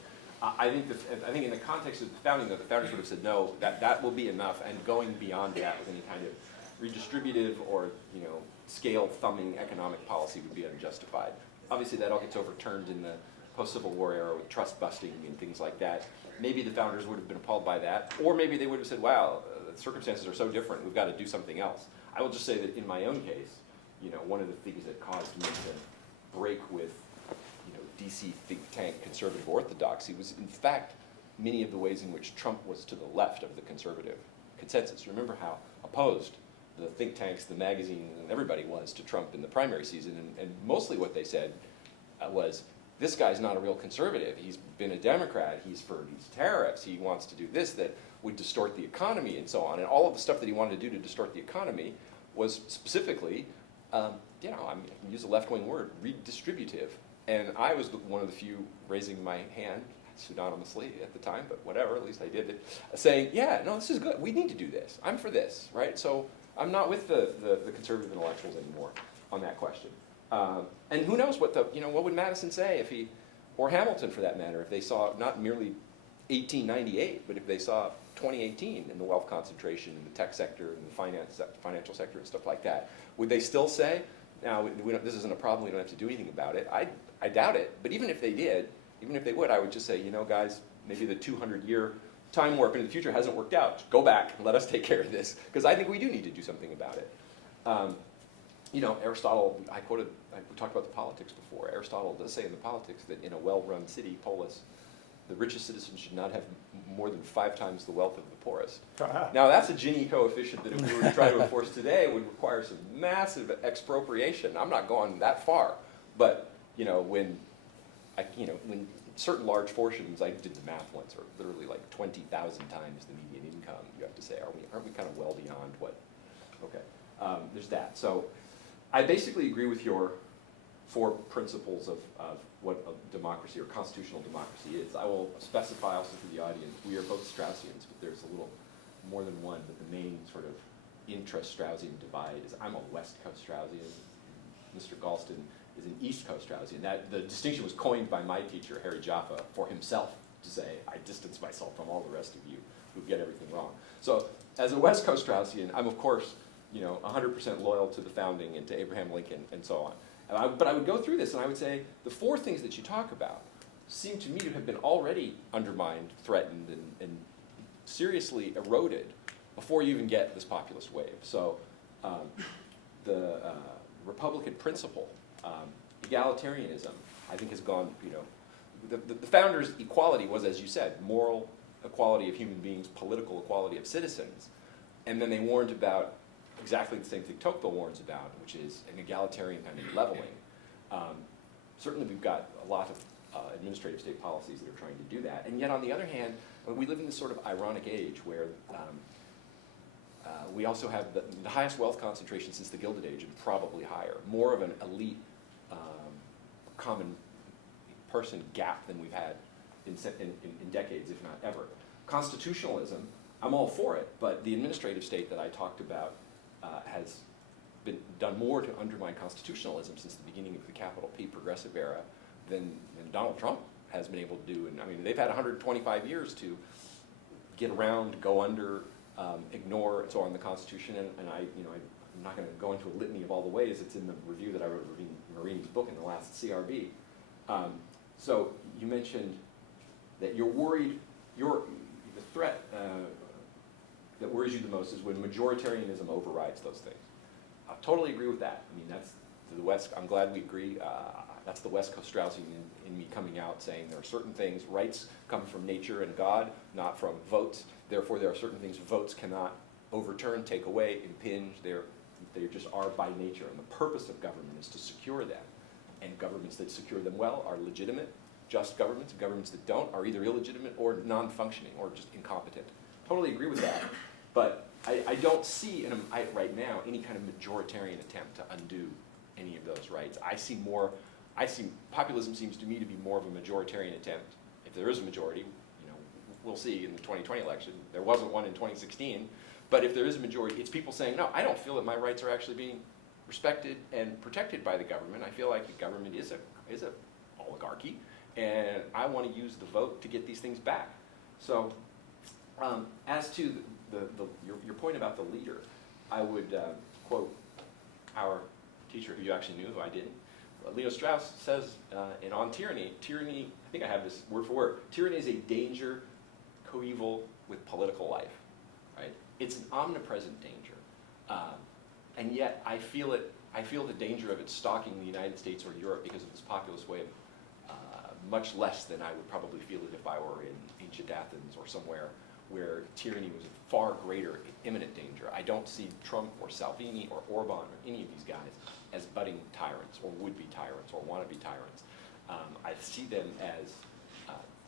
I think in the context of the founding, though, the founders would have said, no, that will be enough, and going beyond that with any kind of redistributive or, you know, scale-thumbing economic policy would be unjustified. Obviously, that all gets overturned in the post-Civil War era with trust busting and things like that. Maybe the founders would have been appalled by that, or maybe they would have said, wow, the circumstances are so different, we've got to do something else. I will just say that in my own case, you know, one of the things that caused me to break with, you know, DC think tank conservative orthodoxy was, in fact, many of the ways in which Trump was to the left of the conservative consensus. Remember how opposed the think tanks, the magazines, and everybody was to Trump in the primary season, and mostly what they said was, this guy's not a real conservative. He's been a Democrat. He's for these tariffs. He wants to do this that would distort the economy and so on. And all of the stuff that he wanted to do to distort the economy was specifically, you know, I'm use a left-wing word, redistributive. And I was one of the few raising my hand, pseudonymously at the time, but whatever, at least I did it, saying, yeah, no, this is good. We need to do this. I'm for this, right? So I'm not with the conservative intellectuals anymore on that question. And who knows what what would Madison say if he, or Hamilton for that matter, if they saw not merely 1898, but if they saw 2018 in the wealth concentration in the tech sector and the financial sector and stuff like that, would they still say, now, this isn't a problem, we don't have to do anything about it? I doubt it, but even if they did, even if they would, I would just say, you know, guys, maybe the 200-year time warp into the future hasn't worked out. Go back and let us take care of this, because I think we do need to do something about it. You know, Aristotle, we talked about the politics before. Aristotle does say in the politics that in a well-run city, polis, the richest citizen should not have more than 5 times the wealth of the poorest. Now, that's a Gini coefficient that if we were to try to enforce today would require some massive expropriation. I'm not going that far, but you know, when certain large fortunes, I did the math once, are literally like 20,000 times the median income. You have to say, aren't we kind of well beyond what? Okay, there's that. So, I basically agree with your 4 principles of what a democracy or constitutional democracy is. I will specify also for the audience, we are both Straussians, but there's a little more than one, but the main sort of intra-Straussian divide is I'm a West Coast Straussian, Mr. Galston is an East Coast Straussian. The distinction was coined by my teacher, Harry Jaffa, for himself to say, I distance myself from all the rest of you who get everything wrong. So as a West Coast Straussian, I'm of course, you know, 100% loyal to the founding and to Abraham Lincoln and so on. But I would go through this and I would say the 4 things that you talk about seem to me to have been already undermined, threatened, and seriously eroded before you even get this populist wave. So the Republican principle, egalitarianism, I think has gone, you know, the founders' equality was, as you said, moral equality of human beings, political equality of citizens. And then they warned about exactly the same thing Tocqueville warns about, which is an egalitarian kind of leveling. Certainly we've got a lot of administrative state policies that are trying to do that. And yet on the other hand, we live in this sort of ironic age where we also have the highest wealth concentration since the Gilded Age and probably higher, more of an elite common person gap than we've had in decades, if not ever. Constitutionalism, I'm all for it, but the administrative state that I talked about has done more to undermine constitutionalism since the beginning of the capital P progressive era than Donald Trump has been able to do. And I mean, they've had 125 years to get around, go under, ignore, and so on the Constitution. And I'm not going to go into a litany of all the ways. It's in the review that I wrote of Marini's book in the last CRB. So you mentioned that you're worried, the threat that worries you the most is when majoritarianism overrides those things. I totally agree with that. I mean, that's the West. I'm glad we agree. That's the West Coast Straussian in me coming out saying there are certain things, rights come from nature and God, not from votes. Therefore, there are certain things votes cannot overturn, take away, impinge. They're They just are by nature, and the purpose of government is to secure them. And governments that secure them well are legitimate, just governments. Governments that don't are either illegitimate or non-functioning or just incompetent. Totally agree with that, but I don't see right now any kind of majoritarian attempt to undo any of those rights. I see populism seems to me to be more of a majoritarian attempt. If there is a majority, we'll see in the 2020 election. There wasn't one in 2016, but if there is a majority, it's people saying, no, I don't feel that my rights are actually being respected and protected by the government. I feel like the government is a oligarchy, and I want to use the vote to get these things back. So, as to your point about the leader, I would quote our teacher, who you actually knew, who I didn't. Leo Strauss says On Tyranny, I think I have this word for word, tyranny is a danger coeval with political life, right? It's an omnipresent danger. And yet I feel the danger of it stalking the United States or Europe because of this populist way of much less than I would probably feel it if I were in ancient Athens or somewhere where tyranny was a far greater imminent danger. I don't see Trump or Salvini or Orban or any of these guys as budding tyrants or would-be tyrants or wanna-be tyrants. I see them as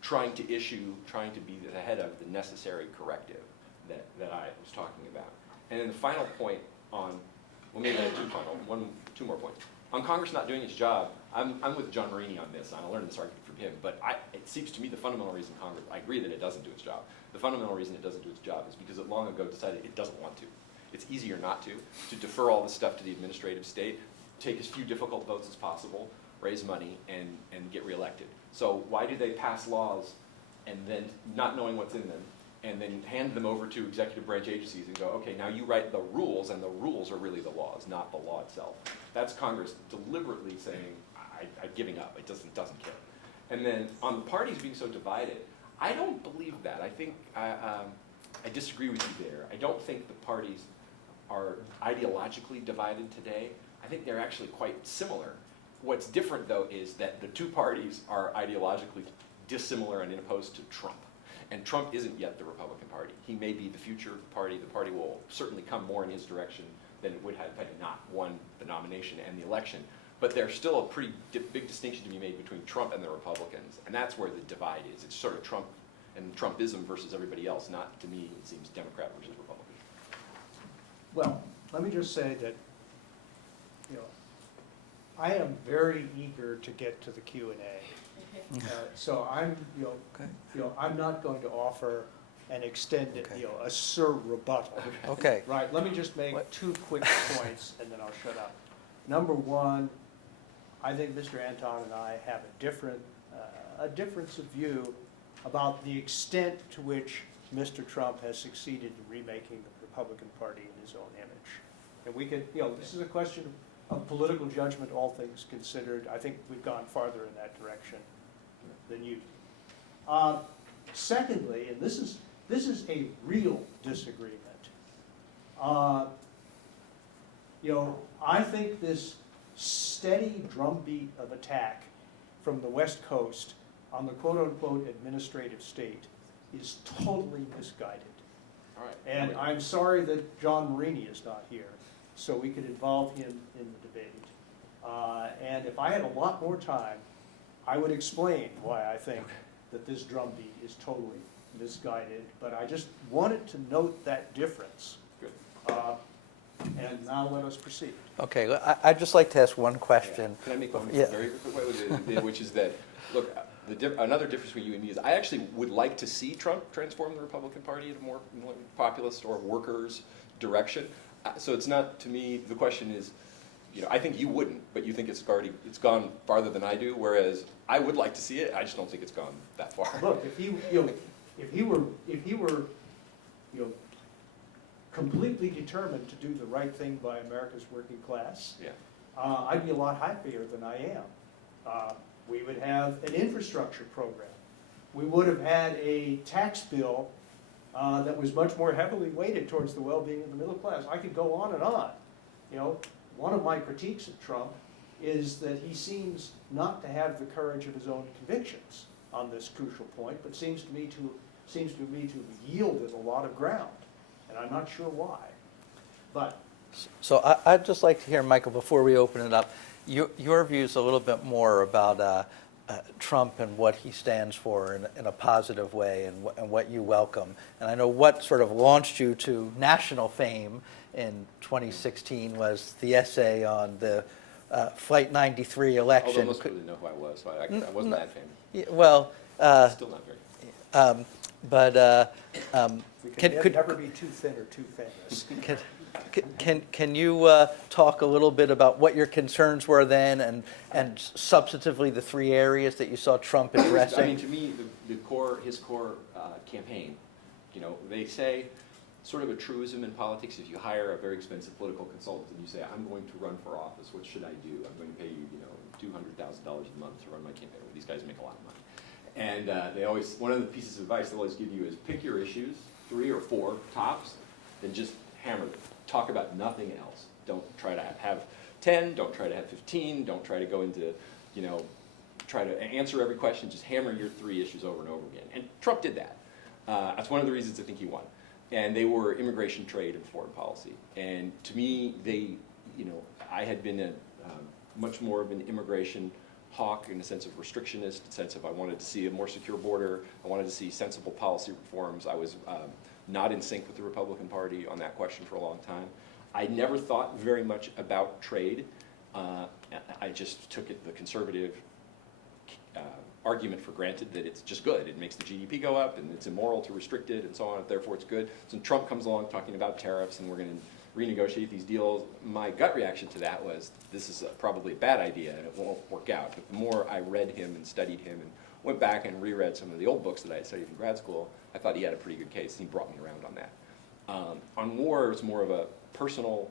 trying to be the head of the necessary corrective that I was talking about. And then the final point on, well, maybe I have two more points. On Congress not doing its job, I'm with John Marini on this, and I'll learn this argument from him, but it seems to me the fundamental reason Congress, I agree that it doesn't do its job. The fundamental reason it doesn't do its job is because it long ago decided it doesn't want to. It's easier not to defer all this stuff to the administrative state, take as few difficult votes as possible, raise money, and get reelected. So why do they pass laws and then not knowing what's in them, and then hand them over to executive branch agencies and go, okay, now you write the rules, and the rules are really the laws, not the law itself. That's Congress deliberately saying, I'm giving up, it doesn't care. And then on the parties being so divided, I don't believe that. I think, I disagree with you there. I don't think the parties are ideologically divided today. I think they're actually quite similar. What's different, though, is that the two parties are ideologically dissimilar and opposed to Trump. And Trump isn't yet the Republican Party. He may be the future party. The party will certainly come more in his direction than it would have had he not won the nomination and the election. But there's still a pretty big distinction to be made between Trump and the Republicans, and that's where the divide is. It's sort of Trump and Trumpism versus everybody else, not, to me, it seems Democrat versus Republican. Well, let me just say that, I am very eager to get to the Q&A. So I'm, I'm not going to offer an extended, a Sir rebuttal. Okay. Right, let me just make two quick points and then I'll shut up. Number one, I think Mr. Anton and I have a difference of view about the extent to which Mr. Trump has succeeded in remaking the Republican Party in his own image. And we could, this is a question of political judgment, all things considered. I think we've gone farther in that direction than you do. Secondly, and this is a real disagreement. I think this steady drumbeat of attack from the West Coast on the quote-unquote administrative state is totally misguided. All right. And I'm sorry that John Marini is not here, so we could involve him in the debate. And if I had a lot more time, I would explain why I think that this drumbeat is totally misguided, but I just wanted to note that difference. Good. And now let us proceed. Okay, I'd just like to ask one question. Can I make one Yeah. very quick way, which is that, look, another difference between you and me is I actually would like to see Trump transform the Republican Party in a more populist or workers' direction. So it's not, to me, the question is, I think you wouldn't, but you think it's gone farther than I do, whereas I would like to see it, I just don't think it's gone that far. Look, if he were completely determined to do the right thing by America's working class, Yeah. I'd be a lot happier than I am. We would have an infrastructure program. We would have had a tax bill that was much more heavily weighted towards the well-being of the middle class. I could go on and on. One of my critiques of Trump is that he seems not to have the courage of his own convictions on this crucial point, but seems to me to have yielded a lot of ground, and I'm not sure why. But So I'd just like to hear, Michael, before we open it up, your views a little bit more about Trump and what he stands for in a positive way, and what you welcome. And I know what sort of launched you to national fame in 2016 was the essay on the Flight 93 election. Although most people didn't know who I was, so I wasn't that famous. Yeah, well, Still not very. but We Can- can could- never be too thin or too famous. can you talk a little bit about what your concerns were then, and substantively the three areas that you saw Trump I mean, addressing? to me, his core campaign, they say sort of a truism in politics. If you hire a very expensive political consultant and you say, I'm going to run for office, what should I do? I'm going to pay you, $200,000 a month to run my campaign. Well, these guys make a lot of money. And one of the pieces of advice they always give you is pick your issues, 3 or 4 tops, and just hammer them. Talk about nothing else. Don't try to have 10, don't try to have 15, don't try to go into, try to answer every question, just hammer your 3 issues over and over again. And Trump did that. That's one of the reasons I think he won. And they were immigration, trade, and foreign policy. And to me, I had been much more of an immigration hawk in the sense of restrictionist, sense of I wanted to see a more secure border, I wanted to see sensible policy reforms. I was not in sync with the Republican Party on that question for a long time. I never thought very much about trade. I just took the conservative argument for granted that it's just good. It makes the GDP go up, and it's immoral to restrict it, and so on, and therefore it's good. So when Trump comes along talking about tariffs and we're going to renegotiate these deals, my gut reaction to that was, this is probably a bad idea and it won't work out. But the more I read him and studied him and went back and reread some of the old books that I had studied in grad school, I thought he had a pretty good case. He brought me around on that. On war, it was more of a personal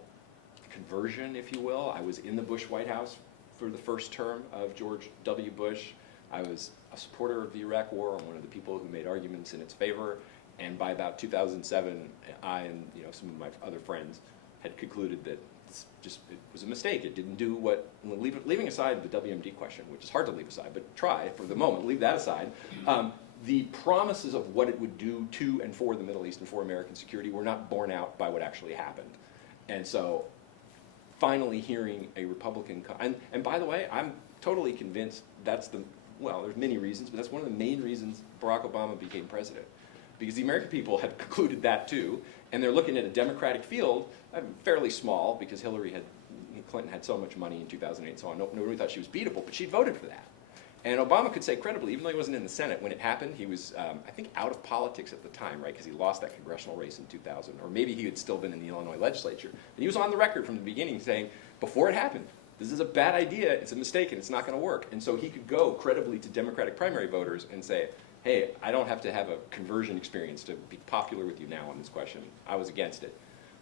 conversion, if you will. I was in the Bush White House for the first term of George W. Bush. I was a supporter of the Iraq War and one of the people who made arguments in its favor. And by about 2007, I and some of my other friends had concluded that it was a mistake. It didn't do what, leaving aside the WMD question, which is hard to leave aside, but try for the moment, leave that aside. The promises of what it would do to and for the Middle East and for American security were not borne out by what actually happened. And so finally hearing a Republican, and by the way, I'm totally convinced there's many reasons, but that's one of the main reasons Barack Obama became president. Because the American people had concluded that too, and they're looking at a Democratic field, fairly small, because Clinton had so much money in 2008 and so on. Nobody thought she was beatable, but she'd voted for that. And Obama could say credibly, even though he wasn't in the Senate when it happened, he was, I think, out of politics at the time, right? Because he lost that congressional race in 2000, or maybe he had still been in the Illinois legislature. And he was on the record from the beginning saying, before it happened, this is a bad idea, it's a mistake, and it's not going to work. And so he could go credibly to Democratic primary voters and say, hey, I don't have to have a conversion experience to be popular with you now on this question. I was against it.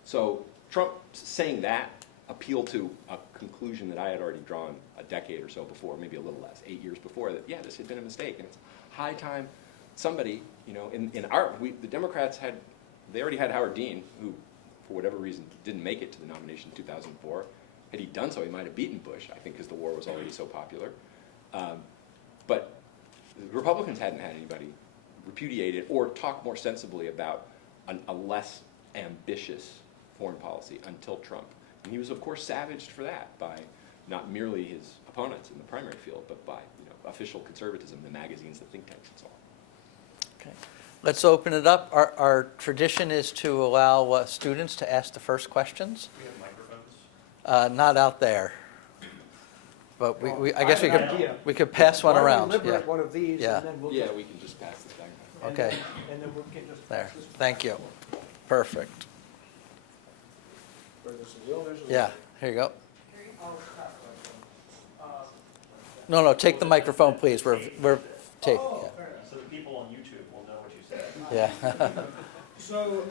So Trump saying that appealed to a conclusion that I had already drawn a decade or so before, maybe a little less, 8 years before, that, yeah, this had been a mistake. And it's high time somebody, the Democrats they already had Howard Dean, who, for whatever reason, didn't make it to the nomination in 2004. Had he done so, he might have beaten Bush, I think, because the war was already so popular. But the Republicans hadn't had anybody repudiate it or talk more sensibly about a less ambitious foreign policy until Trump. And he was, of course, savaged for that by not merely his opponents in the primary field, but by official conservatism, the magazines, the think tanks, and so on. Okay. Let's open it up. Our tradition is to allow students to ask the first questions. We have microphones. Not out there. But I guess have an idea. we could pass one around. Why don't we liberate one of these, Yeah. and then we'll Yeah, just, we can just pass this back. Okay. and then we can just There. pass this. Thank you. Perfect. Where there's a will, there's a way. Yeah. Here you go. No, take the microphone, please. We're tape. Oh, fair enough. So the people on YouTube will know what you said. Yeah. So,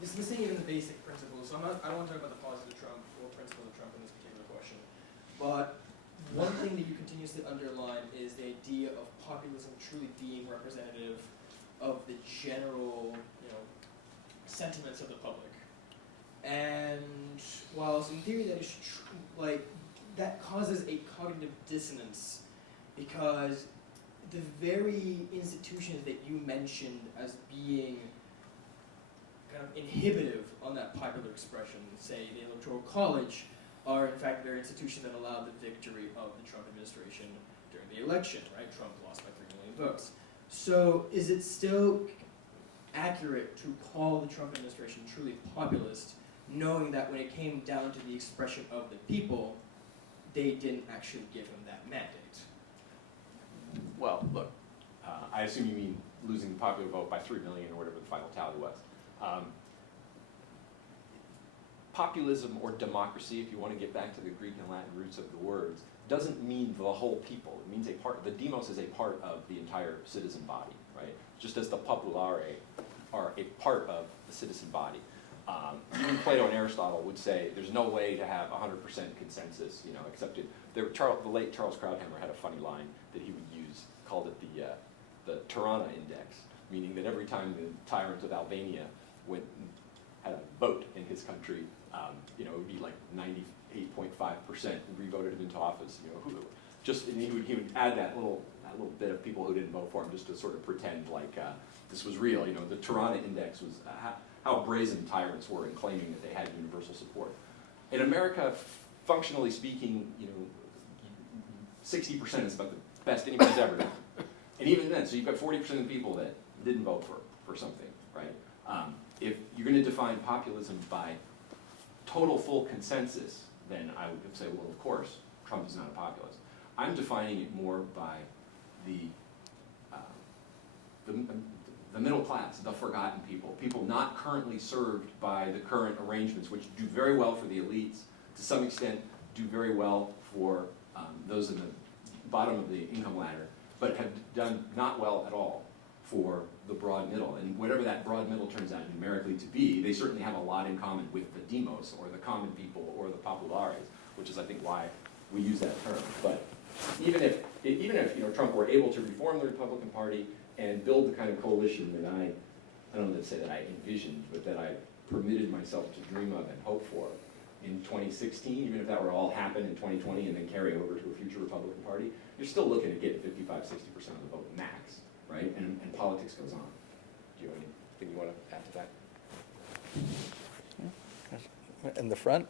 it's missing even the basic principles. So I don't want to talk about the policies of Trump or principles of Trump in this particular question. But one thing that you continuously underline is the idea of populism truly being representative of the general, sentiments of the public. And whilst in theory that is true, that causes a cognitive dissonance, because the very institutions that you mentioned as being kind of inhibitive on that popular expression. Say the Electoral College are in fact very institutions that allowed the victory of the Trump administration during the election, right? Trump lost by 3 million votes. So is it still accurate to call the Trump administration truly populist, knowing that when it came down to the expression of the people, they didn't actually give him that mandate? Well, look, I assume you mean losing the popular vote by 3 million or whatever the final tally was. Populism or democracy, if you want to get back to the Greek and Latin roots of the words, doesn't mean the whole people. It means a part. The demos is a part of the entire citizen body, right? Just as the populare are a part of the citizen body. Even Plato and Aristotle would say there's no way to have 100% consensus, you know, except the late Charles Krauthammer had a funny line that he would use, called it the Tirana Index, meaning that every time the tyrant of Albania had a vote in his country, you know, it would be like 98.5% re-voted him into office. You know, and he would add that little bit of people who didn't vote for him just to sort of pretend like this was real. You know, the Tirana Index was how brazen tyrants were in claiming that they had universal support. In America, functionally speaking, you know, 60% is about the best anybody's ever done. And even then, so you've got 40% of the people that didn't vote for something, right? If you're going to define populism by total full consensus, then I would say, well, of course, Trump is not a populist. I'm defining it more by the middle class, the forgotten people, people not currently served by the current arrangements, which do very well for the elites, to some extent do very well for those in the bottom of the income ladder, but have done not well at all for the broad middle. And whatever that broad middle turns out numerically to be, they certainly have a lot in common with the demos, or the common people, or the populares, which is, I think, why we use that term. But even if you know, Trump were able to reform the Republican Party and build the kind of coalition that I don't know to say that I envisioned, but that I permitted myself to dream of and hope for in 2016, even if that were all happen in 2020 and then carry over to a future Republican Party, you're still looking at getting 55-60% of the vote max, right? And politics goes on. Do you have anything you want to add to that? In the front.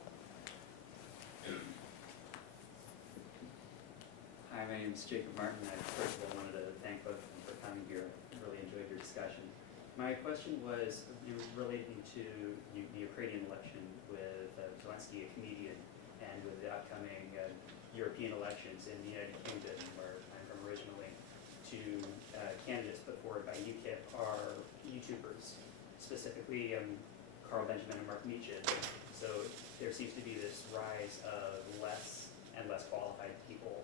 Hi, my name is Jacob Martin. I first of all wanted to thank both of them for coming here. I really enjoyed your discussion. My question was relating to the Ukrainian election with Zelensky, a comedian, and with the upcoming European elections in the United Kingdom, where I'm from originally, to candidates put forward by UKIP are YouTubers, specifically Carl Benjamin and Mark Meacham. So there seems to be this rise of less and less qualified people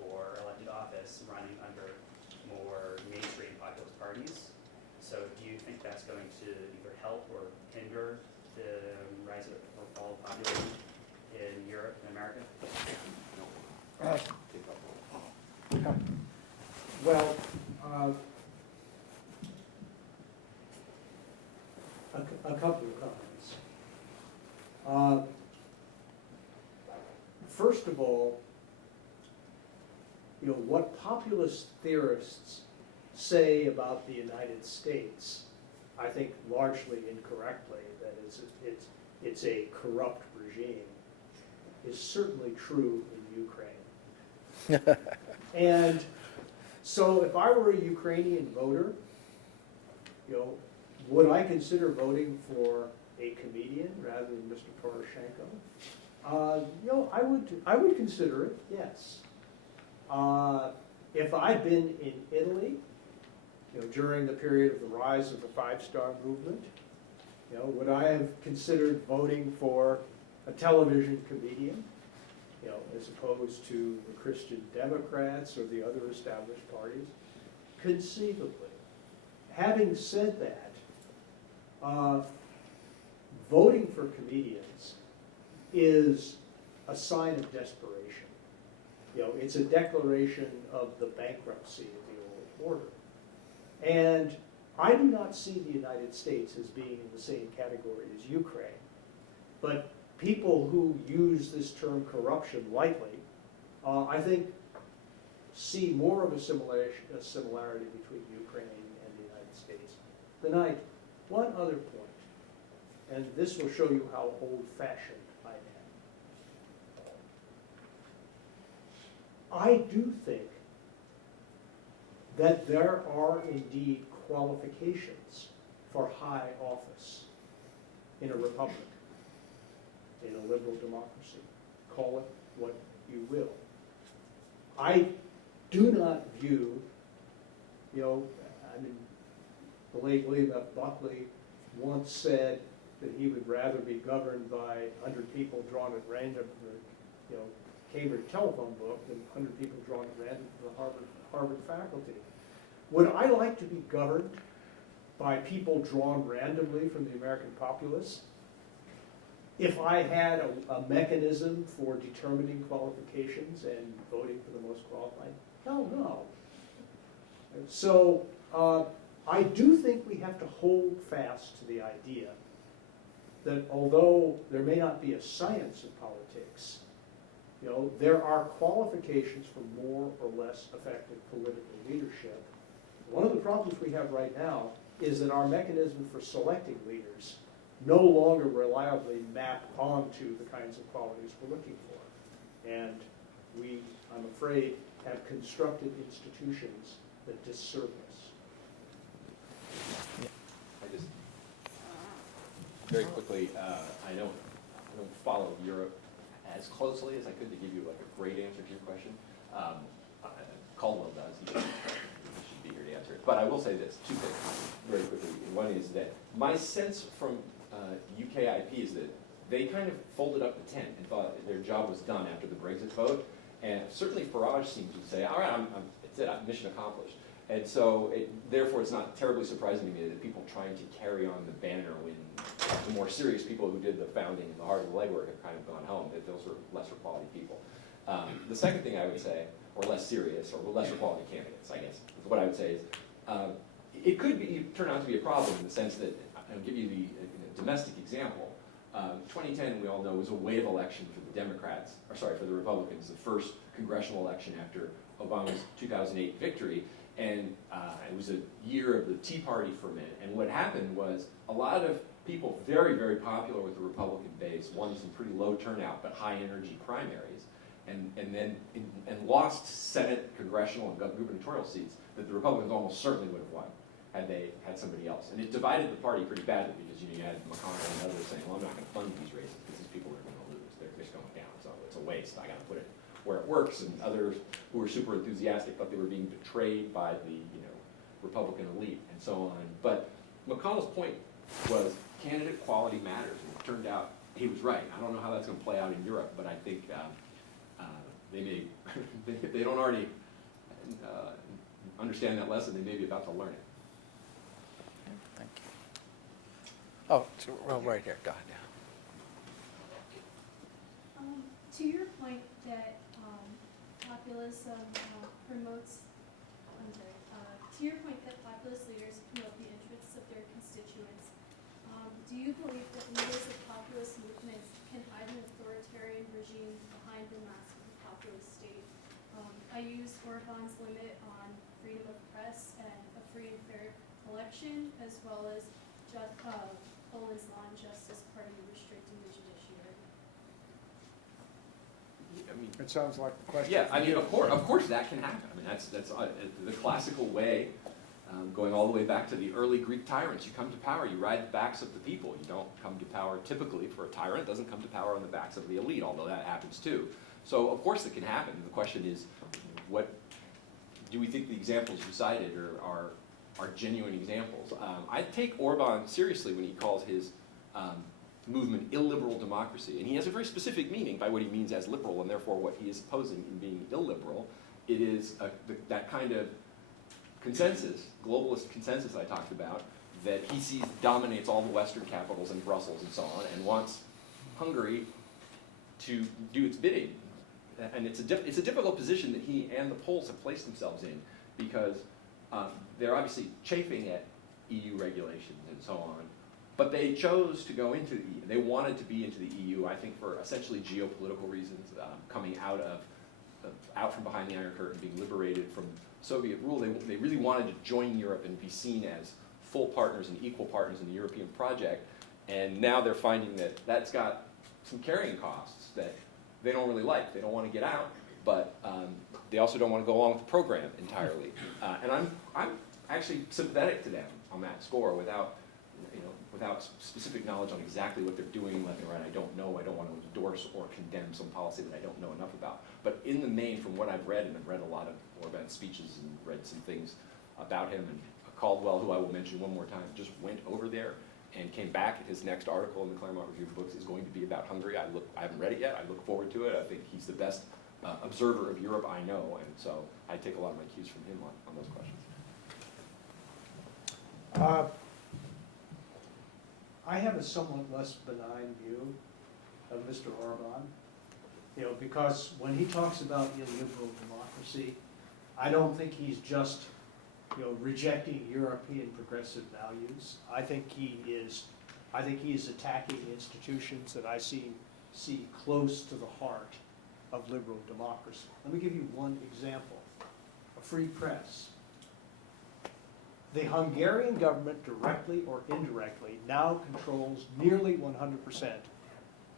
for elected office running under more mainstream populist parties. So do you think that's going to either help or hinder the rise of all populism in Europe and America? Well, a couple of comments. First of all, you know, what populist theorists say about the United States, I think largely incorrectly, that it's a corrupt regime, is certainly true in Ukraine. And so if I were a Ukrainian voter, you know, would I consider voting for a comedian rather than Mr. Poroshenko? You know, I would consider it, yes. If I'd been in Italy, you know, during the period of the rise of the Five-Star Movement, you know, would I have considered voting for a television comedian, you know, as opposed to the Christian Democrats or the other established parties? Conceivably. Having said that, voting for comedians is a sign of desperation. You know, it's a declaration of the bankruptcy of the old order. And I do not see the United States as being in the same category as Ukraine. But people who use this term corruption lightly, I think, see more of a similarity between Ukraine and the United States than I do. One other point, and this will show you how old-fashioned I am. I do think that there are indeed qualifications for high office in a republic, in a liberal democracy. Call it what you will. I do not view, I mean, the late William F. Buckley once said that he would rather be governed by 100 people drawn at random from the, Cambridge telephone book than 100 people drawn at random from the Harvard faculty. Would I like to be governed by people drawn randomly from the American populace? If I had a mechanism for determining qualifications and voting for the most qualified? Hell no. So I do think we have to hold fast to the idea that although there may not be a science of politics, there are qualifications for more or less effective political leadership. One of the problems we have right now is that our mechanism for selecting leaders no longer reliably map onto the kinds of qualities we're looking for. And we, I'm afraid, have constructed institutions that disserve us. I just, very quickly, I don't follow Europe as closely as I could to give you like a great answer to your question. Caldwell does. He should be here to answer it. But I will say this, two things very quickly. One is that my sense from UKIP is that they kind of folded up the tent and thought their job was done after the Brexit vote. And certainly Farage seems to say, all right, it's it, mission accomplished. And so, therefore, it's not terribly surprising to me that people trying to carry on the banner when the more serious people who did the founding and the heart of the legwork have kind of gone home, that those were lesser quality people. The second thing I would say, or less serious, or lesser quality candidates, I guess, is what I would say is, it could turn out to be a problem in the sense that, I'll give you the domestic example. 2010, we all know, was a wave election for the Democrats, or sorry, for the Republicans, the first congressional election after Obama's 2008 victory. And it was a year of the Tea Party ferment. And what happened was a lot of people very, very popular with the Republican base won some pretty low turnout but high energy primaries, and lost Senate, congressional, and gubernatorial seats that the Republicans almost certainly would have won had they had somebody else. And it divided the party pretty badly because you had McConnell and others saying, well, I'm not going to fund these races because these people are going to lose. They're just going down, so it's a waste. I got to put it where it works. And others who were super enthusiastic thought they were being betrayed by the Republican elite and so on. But McConnell's point was candidate quality matters, and it turned out he was right. I don't know how that's going to play out in Europe, but I think they may, if they don't already understand that lesson, they may be about to learn it. Thank you. Oh, well, right here. Go ahead. To your point that populism promotes, to your point that populist leaders promote the interests of their constituents, do you believe that leaders of populist movements can hide an authoritarian regime behind the mask of a populist state? I use Orban's limit on freedom of press and a free and fair election, as well as Poland's law on justice party restricting the judiciary. I mean, It sounds like the question. yeah, I mean, of course that can happen. I mean, that's the classical way, going all the way back to the early Greek tyrants. You come to power, you ride the backs of the people. You don't come to power typically for a tyrant, doesn't come to power on the backs of the elite, although that happens too. So of course it can happen. The question is, what do we think the examples you cited are genuine examples? I take Orban seriously when he calls his movement illiberal democracy, and he has a very specific meaning by what he means as liberal, and therefore what he is opposing in being illiberal. It is that kind of consensus, globalist consensus I talked about, that he sees dominates all the Western capitals and Brussels and so on, and wants Hungary to do its bidding. And it's a difficult position that he and the Poles have placed themselves in, because they're obviously chafing at EU regulations and so on, but they chose to go into the EU. They wanted to be into the EU, I think, for essentially geopolitical reasons, coming out from behind the Iron Curtain, being liberated from Soviet rule. They really wanted to join Europe and be seen as full partners and equal partners in the European project, and now they're finding that that's got some carrying costs that they don't really like. They don't want to get out, but they also don't want to go along with the program entirely. And I'm actually sympathetic to them on that score without specific knowledge on exactly what they're doing left and right. I don't know. I don't want to endorse or condemn some policy that I don't know enough about. But in the main, from what I've read, and I've read a lot of Orban's speeches and read some things about him, and Caldwell, who I will mention one more time, just went over there and came back. His next article in the Claremont Review of Books is going to be about Hungary. I haven't read it yet. I look forward to it. I think he's the best observer of Europe I know, and so I take a lot of my cues from him on those questions. I have a somewhat less benign view of Mr. Orban, because when he talks about illiberal democracy, I don't think he's just, rejecting European progressive values. I think he is attacking institutions that I see close to the heart of liberal democracy. Let me give you one example: a free press. The Hungarian government, directly or indirectly, now controls nearly 100%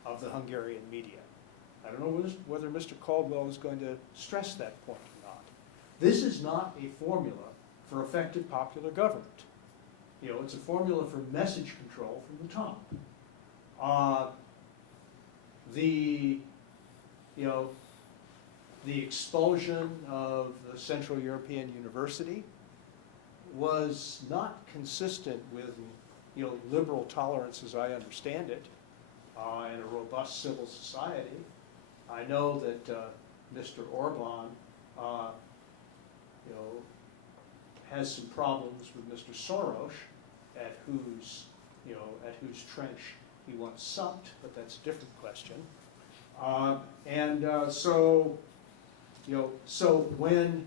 of the Hungarian media. I don't know whether Mr. Caldwell is going to stress that point or not. This is not a formula for effective popular government. It's a formula for message control from the top. The expulsion of the Central European University was not consistent with liberal tolerance as I understand it in a robust civil society. I know that Mr. Orban has some problems with Mr. Soros, at whose trench he once supped, but that's a different question. So when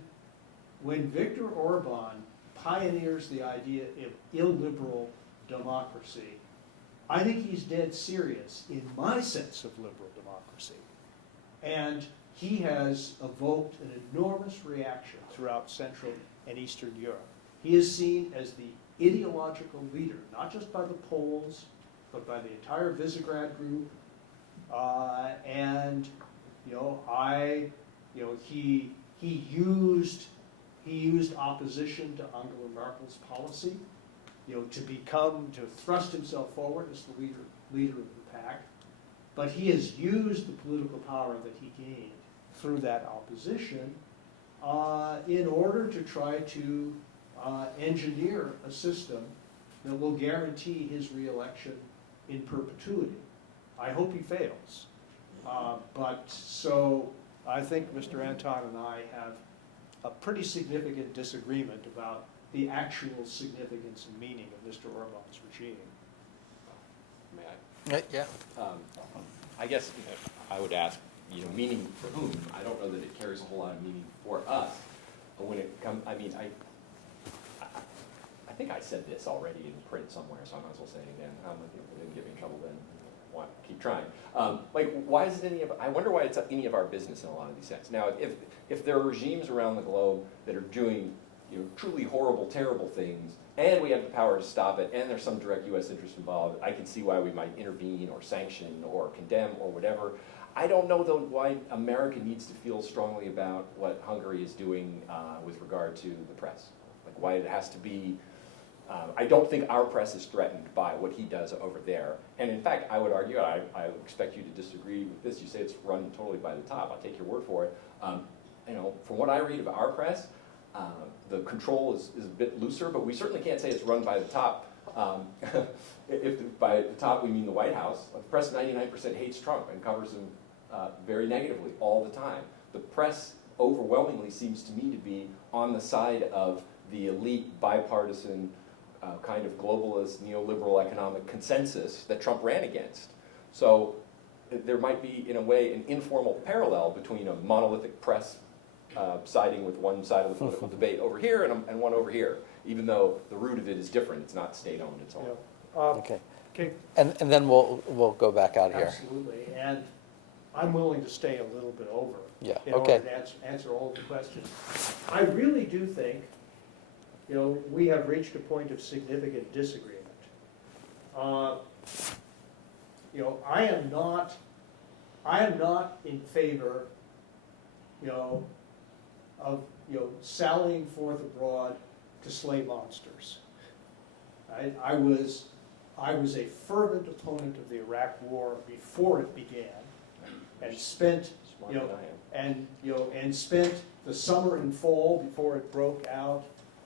Viktor Orban pioneers the idea of illiberal democracy, I think he's dead serious in my sense of liberal democracy. And he has evoked an enormous reaction throughout Central and Eastern Europe. He is seen as the ideological leader, not just by the Poles, but by the entire Visegrad group. He used opposition to Angela Merkel's policy, to thrust himself forward as the leader of the pack. But he has used the political power that he gained through that opposition in order to try to engineer a system that will guarantee his reelection in perpetuity. I hope he fails. So I think Mr. Anton and I have a pretty significant disagreement about the actual significance and meaning of Mr. Orban's regime. May I? Yeah. I guess I would ask, meaning for whom? I don't know that it carries a whole lot of meaning for us. But when it comes, I think I said this already in print somewhere, so I might as well say it again. It didn't get me in trouble then. Keep trying. Why is it I wonder why it's any of our business in a lot of these things. Now, if there are regimes around the globe that are doing truly horrible, terrible things, and we have the power to stop it, and there's some direct U.S. interest involved, I can see why we might intervene or sanction or condemn or whatever. I don't know, though, why America needs to feel strongly about what Hungary is doing with regard to the press. Why it has to be. I don't think our press is threatened by what he does over there. And in fact, I would argue, I expect you to disagree with this, you say it's run totally by the top. I'll take your word for it. From what I read of our press, the control is a bit looser, but we certainly can't say it's run by the top. If by the top we mean the White House, the press 99% hates Trump and covers him very negatively all the time. The press overwhelmingly seems to me to be on the side of the elite, bipartisan, kind of globalist, neoliberal economic consensus that Trump ran against. So there might be, in a way, an informal parallel between a monolithic press siding with one side of the political debate over here and one over here, even though the root of it is different. It's not state-owned, it's all. Okay. Okay. And then we'll go back out here. Absolutely, and I'm willing to stay a little bit over Yeah, in okay. order to answer all of the questions. I really do think, we have reached a point of significant disagreement. I am not in favor, of, sallying forth abroad to slay monsters. I was a fervent opponent of the Iraq War before it began, and spent, Smarter than I am. and spent the summer and fall before it broke out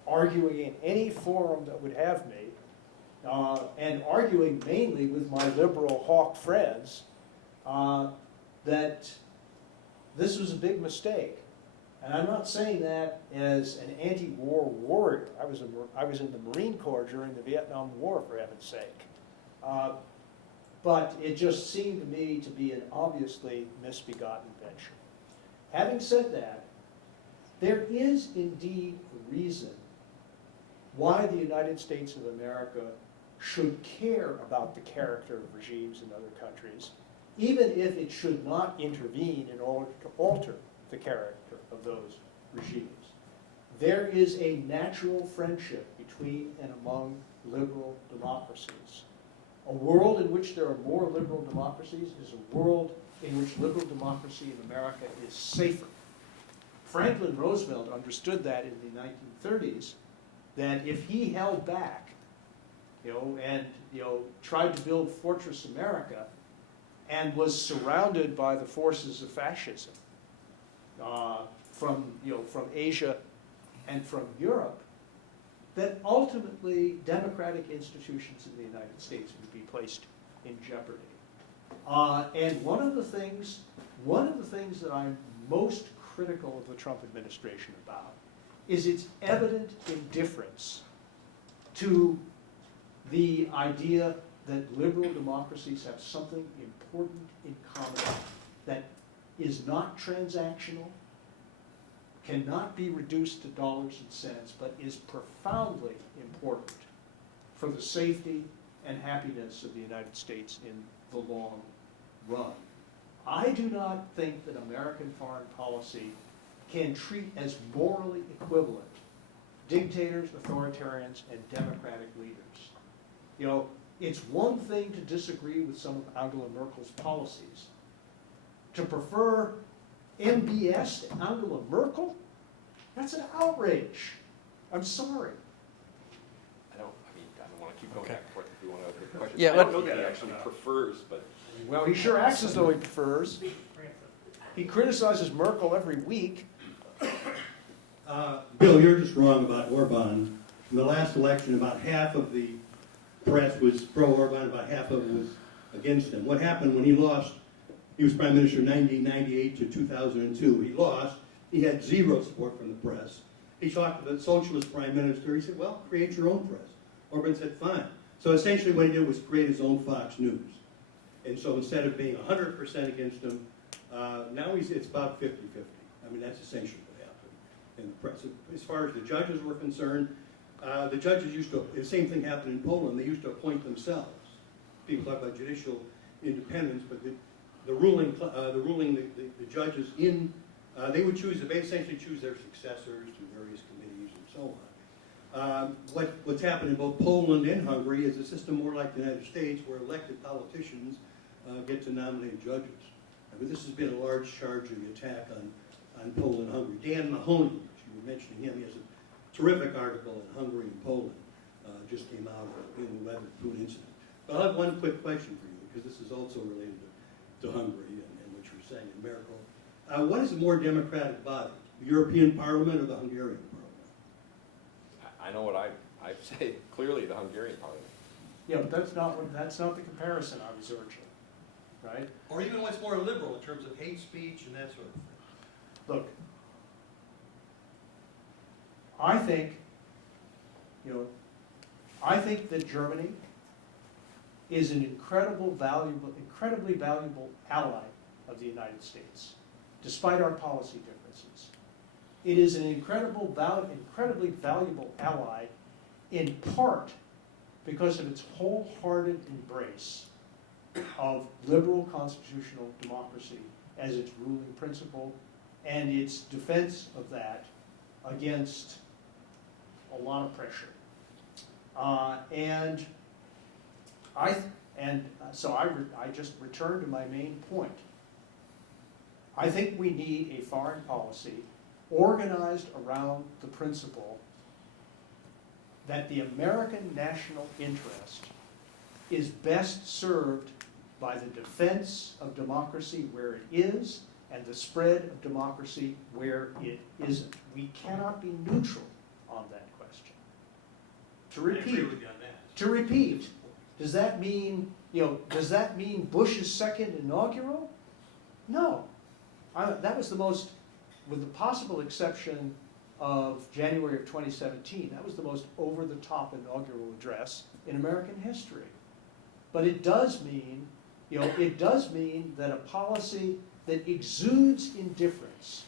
arguing in any forum that would have me, and arguing mainly with my liberal hawk friends that this was a big mistake. And I'm not saying that as an anti-war warrior. I was in the Marine Corps during the Vietnam War, for heaven's sake. But it just seemed to me to be an obviously misbegotten venture. Having said that, there is indeed a reason why the United States of America should care about the character of regimes in other countries, even if it should not intervene in order to alter the character of those regimes. There is a natural friendship between and among liberal democracies. A world in which there are more liberal democracies is a world in which liberal democracy in America is safer. Franklin Roosevelt understood that in the 1930s, that if he held back, and tried to build Fortress America, and was surrounded by the forces of fascism from Asia and from Europe, that ultimately democratic institutions in the United States would be placed in jeopardy. And one of the things that I'm most critical of the Trump administration about is its evident indifference to the idea that liberal democracies have something important in common that is not transactional, cannot be reduced to dollars and cents, but is profoundly important for the safety and happiness of the United States in the long run. I do not think that American foreign policy can treat as morally equivalent dictators, authoritarians, and democratic leaders. It's one thing to disagree with some of Angela Merkel's policies. To prefer MBS to Angela Merkel? That's an outrage. I'm sorry. I don't want to keep going back and forth if you want to have a question. Yeah, I don't let- know that he actually prefers, but Well, he sure acts as though he prefers. He criticizes Merkel every week. Bill, you're just wrong about Orban. In the last election, about half of the press was pro-Orban, about half of it was against him. What happened when he lost? He was prime minister 1998 to 2002. He lost. He had zero support from the press. He talked to the socialist prime minister. He said, well, create your own press. Orban said, fine. So essentially what he did was create his own Fox News. And so instead of being 100% against him, now it's about 50-50. I mean, that's essentially what happened in the press. As far as the judges were concerned, the judges used to, the same thing happened in Poland, they used to appoint themselves. People talk about judicial independence, but the judges in, they would choose, they essentially choose their successors to various committees and so on. What's happened in both Poland and Hungary is a system more like the United States where elected politicians get to nominate judges. But this has been a large charge of the attack on Poland and Hungary. Dan Mahoney, which you were mentioning him, he has a terrific article in Hungary and Poland, just came out in the Labyrinth Books incident. But I'll have one quick question for you, because this is also related to Hungary and what you were saying in Miracle. What is a more democratic body, the European Parliament or the Hungarian Parliament? I know what I say clearly, the Hungarian Parliament. Yeah, but that's not the comparison I was urging, right? Or even what's more liberal in terms of hate speech and that sort of thing. Look, I think that Germany is an incredibly valuable ally of the United States, despite our policy differences. It is an incredibly valuable ally, in part because of its wholehearted embrace of liberal constitutional democracy as its ruling principle, and its defense of that against a lot of pressure. So I just return to my main point. I think we need a foreign policy organized around the principle that the American national interest is best served by the defense of democracy where it is and the spread of democracy where it isn't. We cannot be neutral on that question. To I agree repeat, with you on that. to repeat, does that mean, does that mean Bush's second inaugural? No. That was the most, with the possible exception of January of 2017, that was the most over-the-top inaugural address in American history. But it does mean, that a policy that exudes indifference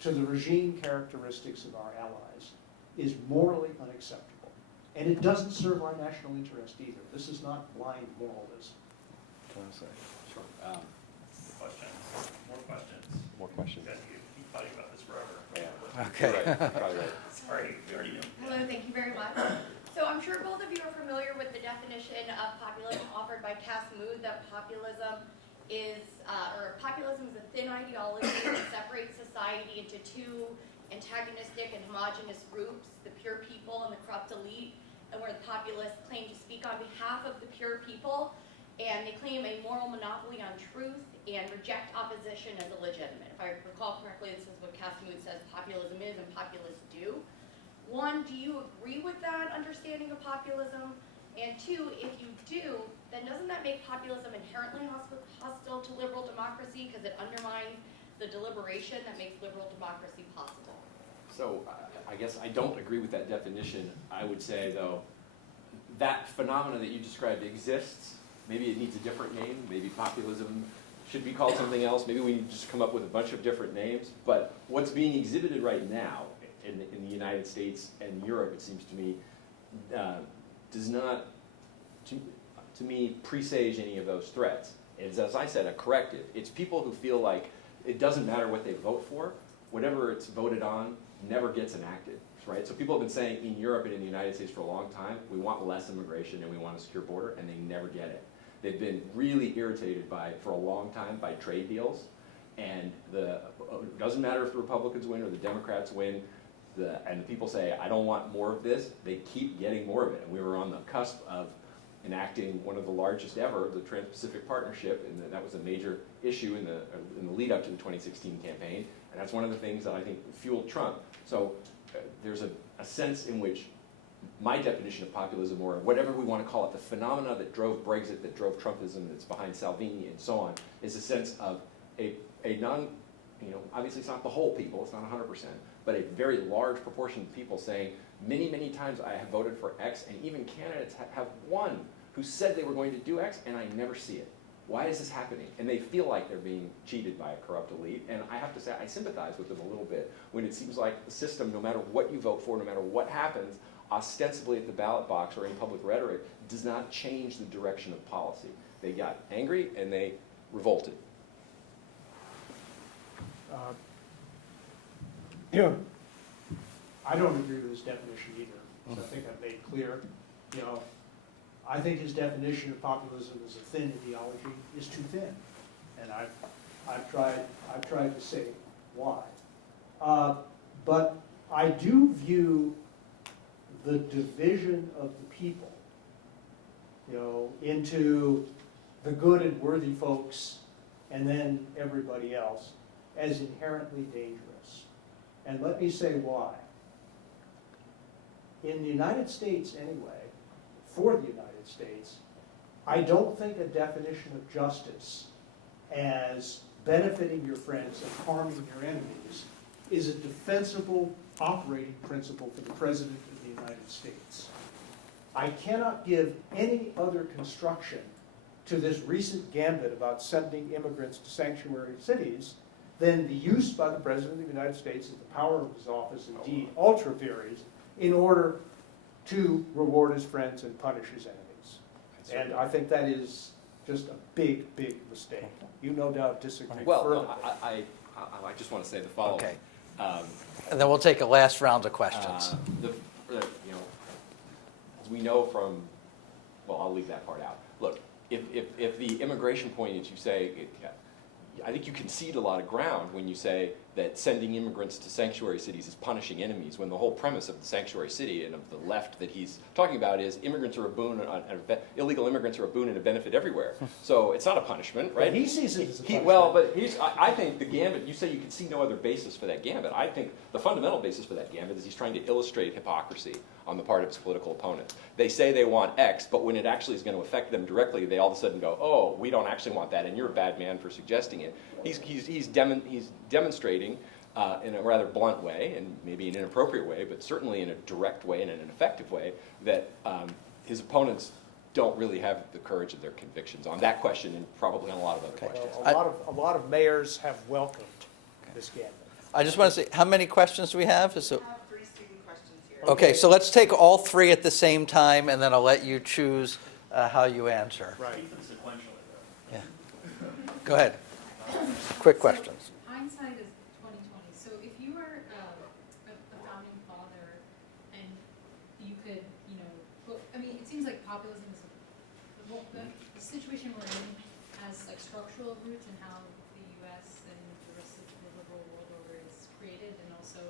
to the regime characteristics of our allies is morally unacceptable. And it doesn't serve our national interest either. This is not blind moralism. Sure. Questions? More questions? More questions? You guys keep fighting about this forever. Yeah. Okay. You're right. Probably right. Sorry, we already know. Hello, thank you very much. So I'm sure both of you are familiar with the definition of populism offered by Cass Mood, that populism is a thin ideology that separates society into two antagonistic and homogenous groups, the pure people and the corrupt elite, and where the populists claim to speak on behalf of the pure people, and they claim a moral monopoly on truth and reject opposition as illegitimate. If I recall correctly, this is what Cass Mood says populism is and populists do. One, do you agree with that understanding of populism? And two, if you do, then doesn't that make populism inherently hostile to liberal democracy because it undermines the deliberation that makes liberal democracy possible? So I guess I don't agree with that definition. I would say, though, that phenomena that you described exists. Maybe it needs a different name. Maybe populism should be called something else. Maybe we need to just come up with a bunch of different names. But what's being exhibited right now in the United States and Europe, it seems to me, does not, to me, presage any of those threats. It's, as I said, a corrective. It's people who feel like it doesn't matter what they vote for. Whatever it's voted on never gets enacted, right? So people have been saying in Europe and in the United States for a long time, we want less immigration and we want a secure border, and they never get it. They've been really irritated for a long time by trade deals, and it doesn't matter if the Republicans win or the Democrats win, and the people say, I don't want more of this, they keep getting more of it. And we were on the cusp of enacting one of the largest ever, the Trans-Pacific Partnership, and that was a major issue in the lead up to the 2016 campaign, and that's one of the things that I think fueled Trump. So there's a sense in which my definition of populism, or whatever we want to call it, the phenomena that drove Brexit, that drove Trumpism, that's behind Salvini and so on, is a sense of a non, obviously it's not the whole people, it's not 100%, but a very large proportion of people saying, many, many times I have voted for X, and even candidates have won who said they were going to do X, and I never see it. Why is this happening? And they feel like they're being cheated by a corrupt elite, and I have to say I sympathize with them a little bit when it seems like the system, no matter what you vote for, no matter what happens, ostensibly at the ballot box or in public rhetoric, does not change the direction of policy. They got angry and they revolted. I don't agree with his definition either. So I think I've made clear, I think his definition of populism as a thin ideology is too thin, and I've tried to say why. But I do view the division of the people, into the good and worthy folks and then everybody else as inherently dangerous. And let me say why. In the United States anyway, for the United States, I don't think a definition of justice as benefiting your friends and harming your enemies is a defensible operating principle for the President of the United States. I cannot give any other construction to this recent gambit about sending immigrants to sanctuary cities than the use by the President of the United States of the power of his office, indeed ultra varies, in order to reward his friends and punish his enemies. And I think that is just a big, big mistake. You no doubt disagree Well, fervently. I just want to say the following. Okay. And then we'll take a last round of questions. The you know, as we know from, well, I'll leave that part out. Look, if the immigration point is you say, I think you concede a lot of ground when you say that sending immigrants to sanctuary cities is punishing enemies, when the whole premise of the sanctuary city and of the left that he's talking about is immigrants are a boon, illegal immigrants are a boon and a benefit everywhere. So it's not a punishment, right? But he sees it as a punishment. Well, but I think the gambit, you say you can see no other basis for that gambit. I think the fundamental basis for that gambit is he's trying to illustrate hypocrisy on the part of his political opponents. They say they want X, but when it actually is going to affect them directly, they all of a sudden go, oh, we don't actually want that, and you're a bad man for suggesting it. He's demonstrating in a rather blunt way, and maybe an inappropriate way, but certainly in a direct way and in an effective way, that his opponents don't really have the courage of their convictions on that question and probably on a lot of other questions. Well, a lot of mayors have welcomed this gambit. I just want to say, how many questions do we have? Is it, I have 3 student questions here. okay, so let's take all 3 at the same time, and then I'll let you choose how you answer. Right. Keep them sequentially, though. Yeah. Go ahead. Quick questions. Hindsight is 2020. So if you were a founding father and you could, I mean, it seems like populism is the situation we're in has like structural roots in how the U.S. and the rest of the liberal world order is created, and also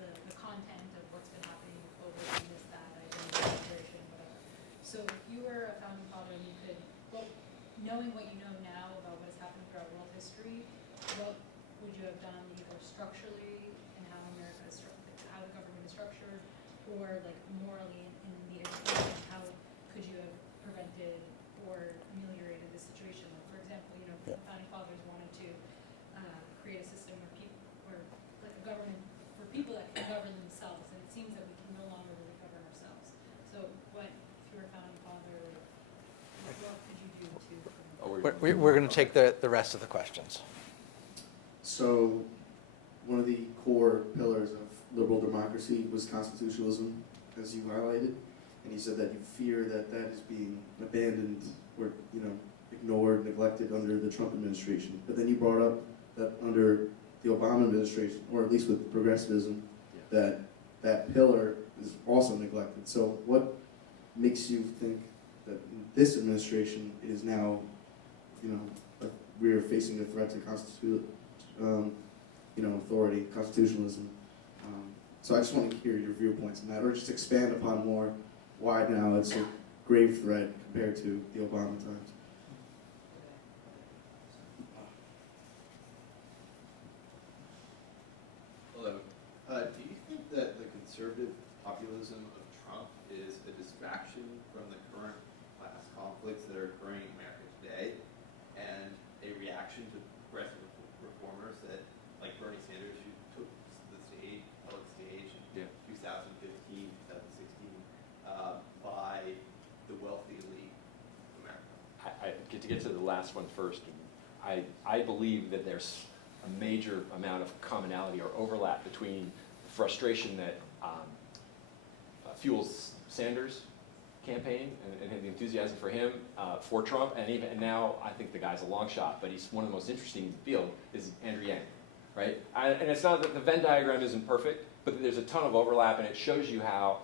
the content of what's been happening over this, that, identity, immigration, whatever. So if you were a founding father and you could, well, knowing what you know now about what has happened throughout world history, what would you have done either structurally in how America is how the government is structured, or like morally in the education, how could you have prevented or ameliorated this situation? Like, for example, the founding fathers wanted to create a system where like a government for people that can govern themselves, and it seems that we can no longer really govern ourselves. So what if you were a founding father, like, what could you do to We're going to take the rest of the questions. So, one of the core pillars of liberal democracy was constitutionalism, as you highlighted, and you said that you fear that that is being abandoned or, ignored, neglected under the Trump administration. But then you brought up that under the Obama administration, or at least with progressivism, that pillar is also neglected. So, what makes you think that this administration is now, we are facing a threat to authority, constitutionalism. So I just want to hear your viewpoints on that, or just expand upon more why now it's a grave threat compared to the Obama times. Hello. Do you think that the conservative populism of Trump is a distraction from the current class conflicts that are occurring in America today, and a reaction to progressive reformers that, like Bernie Sanders, who took the public stage in 2015, 2016, by the wealthy elite of America? To get to the last one first, I believe that there's a major amount of commonality or overlap between frustration that fuels Sanders' campaign and the enthusiasm for him, for Trump, and now I think the guy's a long shot, but he's one of the most interesting in the field, is Andrew Yang, right? And it's not that the Venn diagram isn't perfect, but there's a ton of overlap, and it shows you how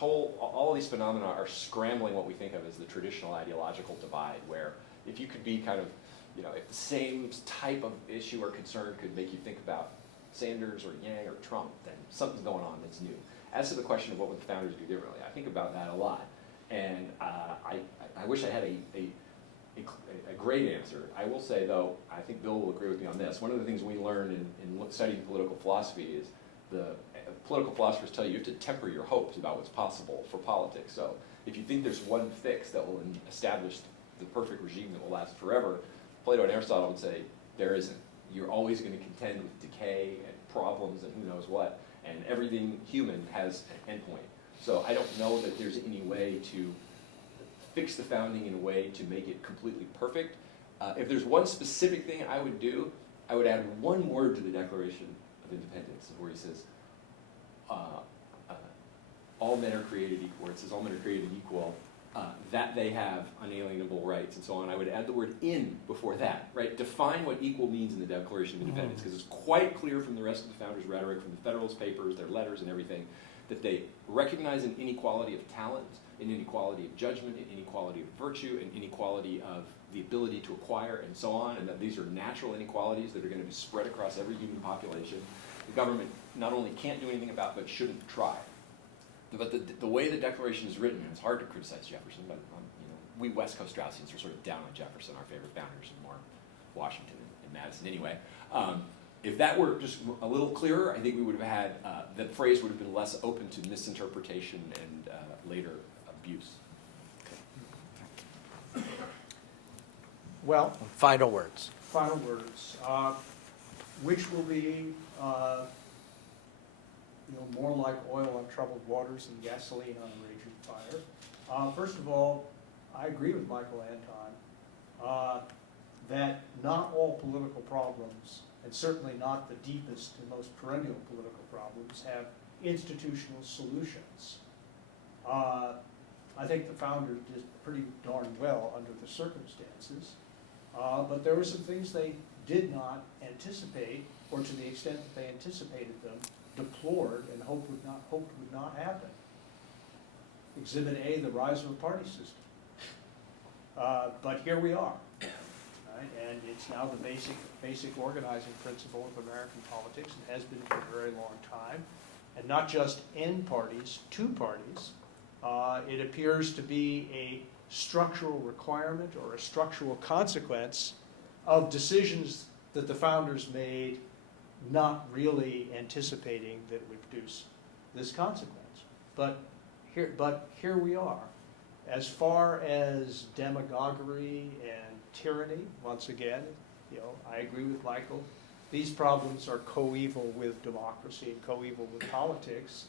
all these phenomena are scrambling what we think of as the traditional ideological divide, where if you could be kind of, if the same type of issue or concern could make you think about Sanders or Yang or Trump, then something's going on that's new. As to the question of what would the founders do differently, I think about that a lot, and I wish I had a great answer. I will say, though, I think Bill will agree with me on this. One of the things we learned in studying political philosophy is the political philosophers tell you have to temper your hopes about what's possible for politics. So if you think there's one fix that will establish the perfect regime that will last forever, Plato and Aristotle would say there isn't. You're always going to contend with decay and problems and who knows what, and everything human has an endpoint. So I don't know that there's any way to fix the founding in a way to make it completely perfect. If there's one specific thing I would do, I would add one word to the Declaration of Independence, where he says, all men are created equal, where it says all men are created equal, that they have unalienable rights and so on. I would add the word in before that, right? Define what equal means in the Declaration of Independence, because it's quite clear from the rest of the founders' rhetoric, from the Federalist Papers, their letters and everything, that they recognize an inequality of talent, an inequality of judgment, an inequality of virtue, an inequality of the ability to acquire, and so on, and that these are natural inequalities that are going to be spread across every human population. The government not only can't do anything about, but shouldn't try. But the way the Declaration is written, it's hard to criticize Jefferson, but we West Coast Straussians are sort of down on Jefferson, our favorite founders, and more Washington and Madison anyway. If that were just a little clearer, I think we would have had, the phrase would have been less open to misinterpretation and later abuse. Well, Final words. final words, which will be, more like oil on troubled waters than gasoline on a raging fire. First of all, I agree with Michael Anton that not all political problems, and certainly not the deepest and most perennial political problems, have institutional solutions. I think the founders did pretty darn well under the circumstances, but there were some things they did not anticipate, or to the extent that they anticipated them, deplored and hoped would not happen. Exhibit A, the rise of a party system. But here we are, right? And it's now the basic organizing principle of American politics, and has been for a very long time. And not just N parties, two parties. It appears to be a structural requirement or a structural consequence of decisions that the founders made, not really anticipating that it would produce this consequence. But here we are. As far as demagoguery and tyranny, once again, I agree with Michael. These problems are coeval with democracy and coeval with politics,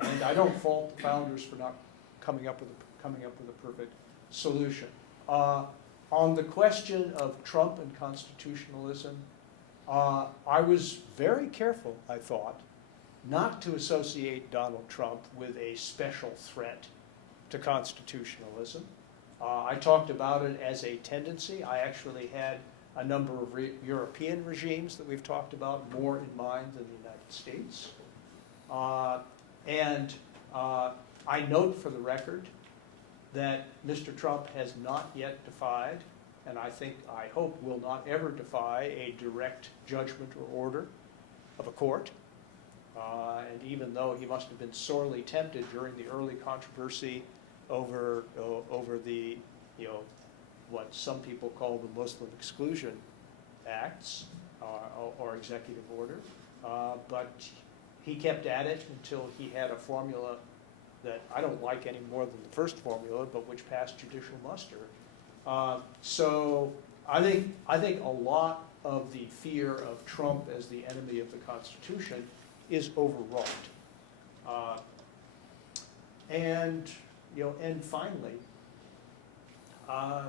and I don't fault the founders for not coming up with a perfect solution. On the question of Trump and constitutionalism, I was very careful, I thought, not to associate Donald Trump with a special threat to constitutionalism. I talked about it as a tendency. I actually had a number of European regimes that we've talked about more in mind than the United States. I note for the record that Mr. Trump has not yet defied, and I hope will not ever defy, a direct judgment or order of a court. And even though he must have been sorely tempted during the early controversy over the, what some people call the Muslim exclusion acts or executive order, but he kept at it until he had a formula that I don't like any more than the first formula, but which passed judicial muster. So I think a lot of the fear of Trump as the enemy of the Constitution is overwrought. And finally, I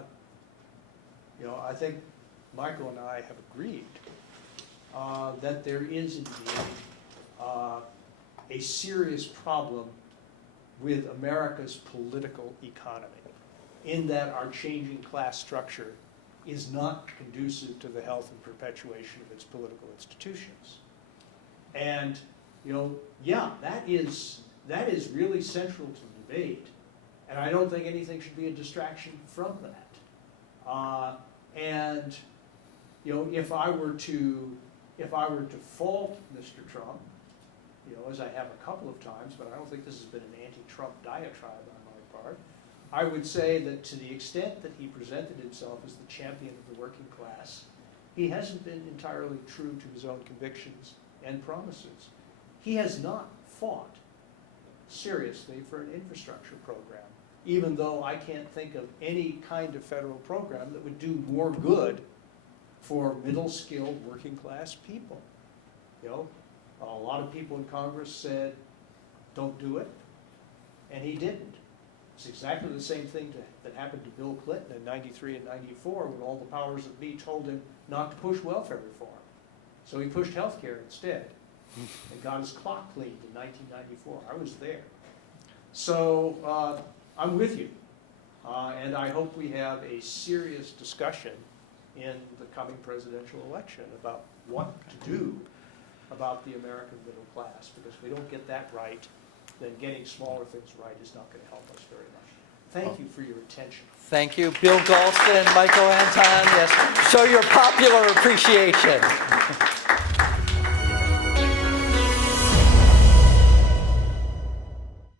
think Michael and I have agreed that there is indeed a serious problem with America's political economy, in that our changing class structure is not conducive to the health and perpetuation of its political institutions. And that is really central to the debate, and I don't think anything should be a distraction from that. If I were to fault Mr. Trump, as I have a couple of times, but I don't think this has been an anti-Trump diatribe on my part, I would say that to the extent that he presented himself as the champion of the working class, he hasn't been entirely true to his own convictions and promises. He has not fought seriously for an infrastructure program, even though I can't think of any kind of federal program that would do more good for middle-skilled working class people. A lot of people in Congress said, don't do it, and he didn't. It's exactly the same thing that happened to Bill Clinton in '93 and '94 when all the powers that be told him not to push welfare reform. So he pushed health care instead and got his clock cleaned in 1994. I was there. So I'm with you. And I hope we have a serious discussion in the coming presidential election about what to do about the American middle class, because if we don't get that right, then getting smaller things right is not going to help us very much. Thank you for your attention. Thank you, Bill Galston, Michael Anton. Yes, show your popular appreciation.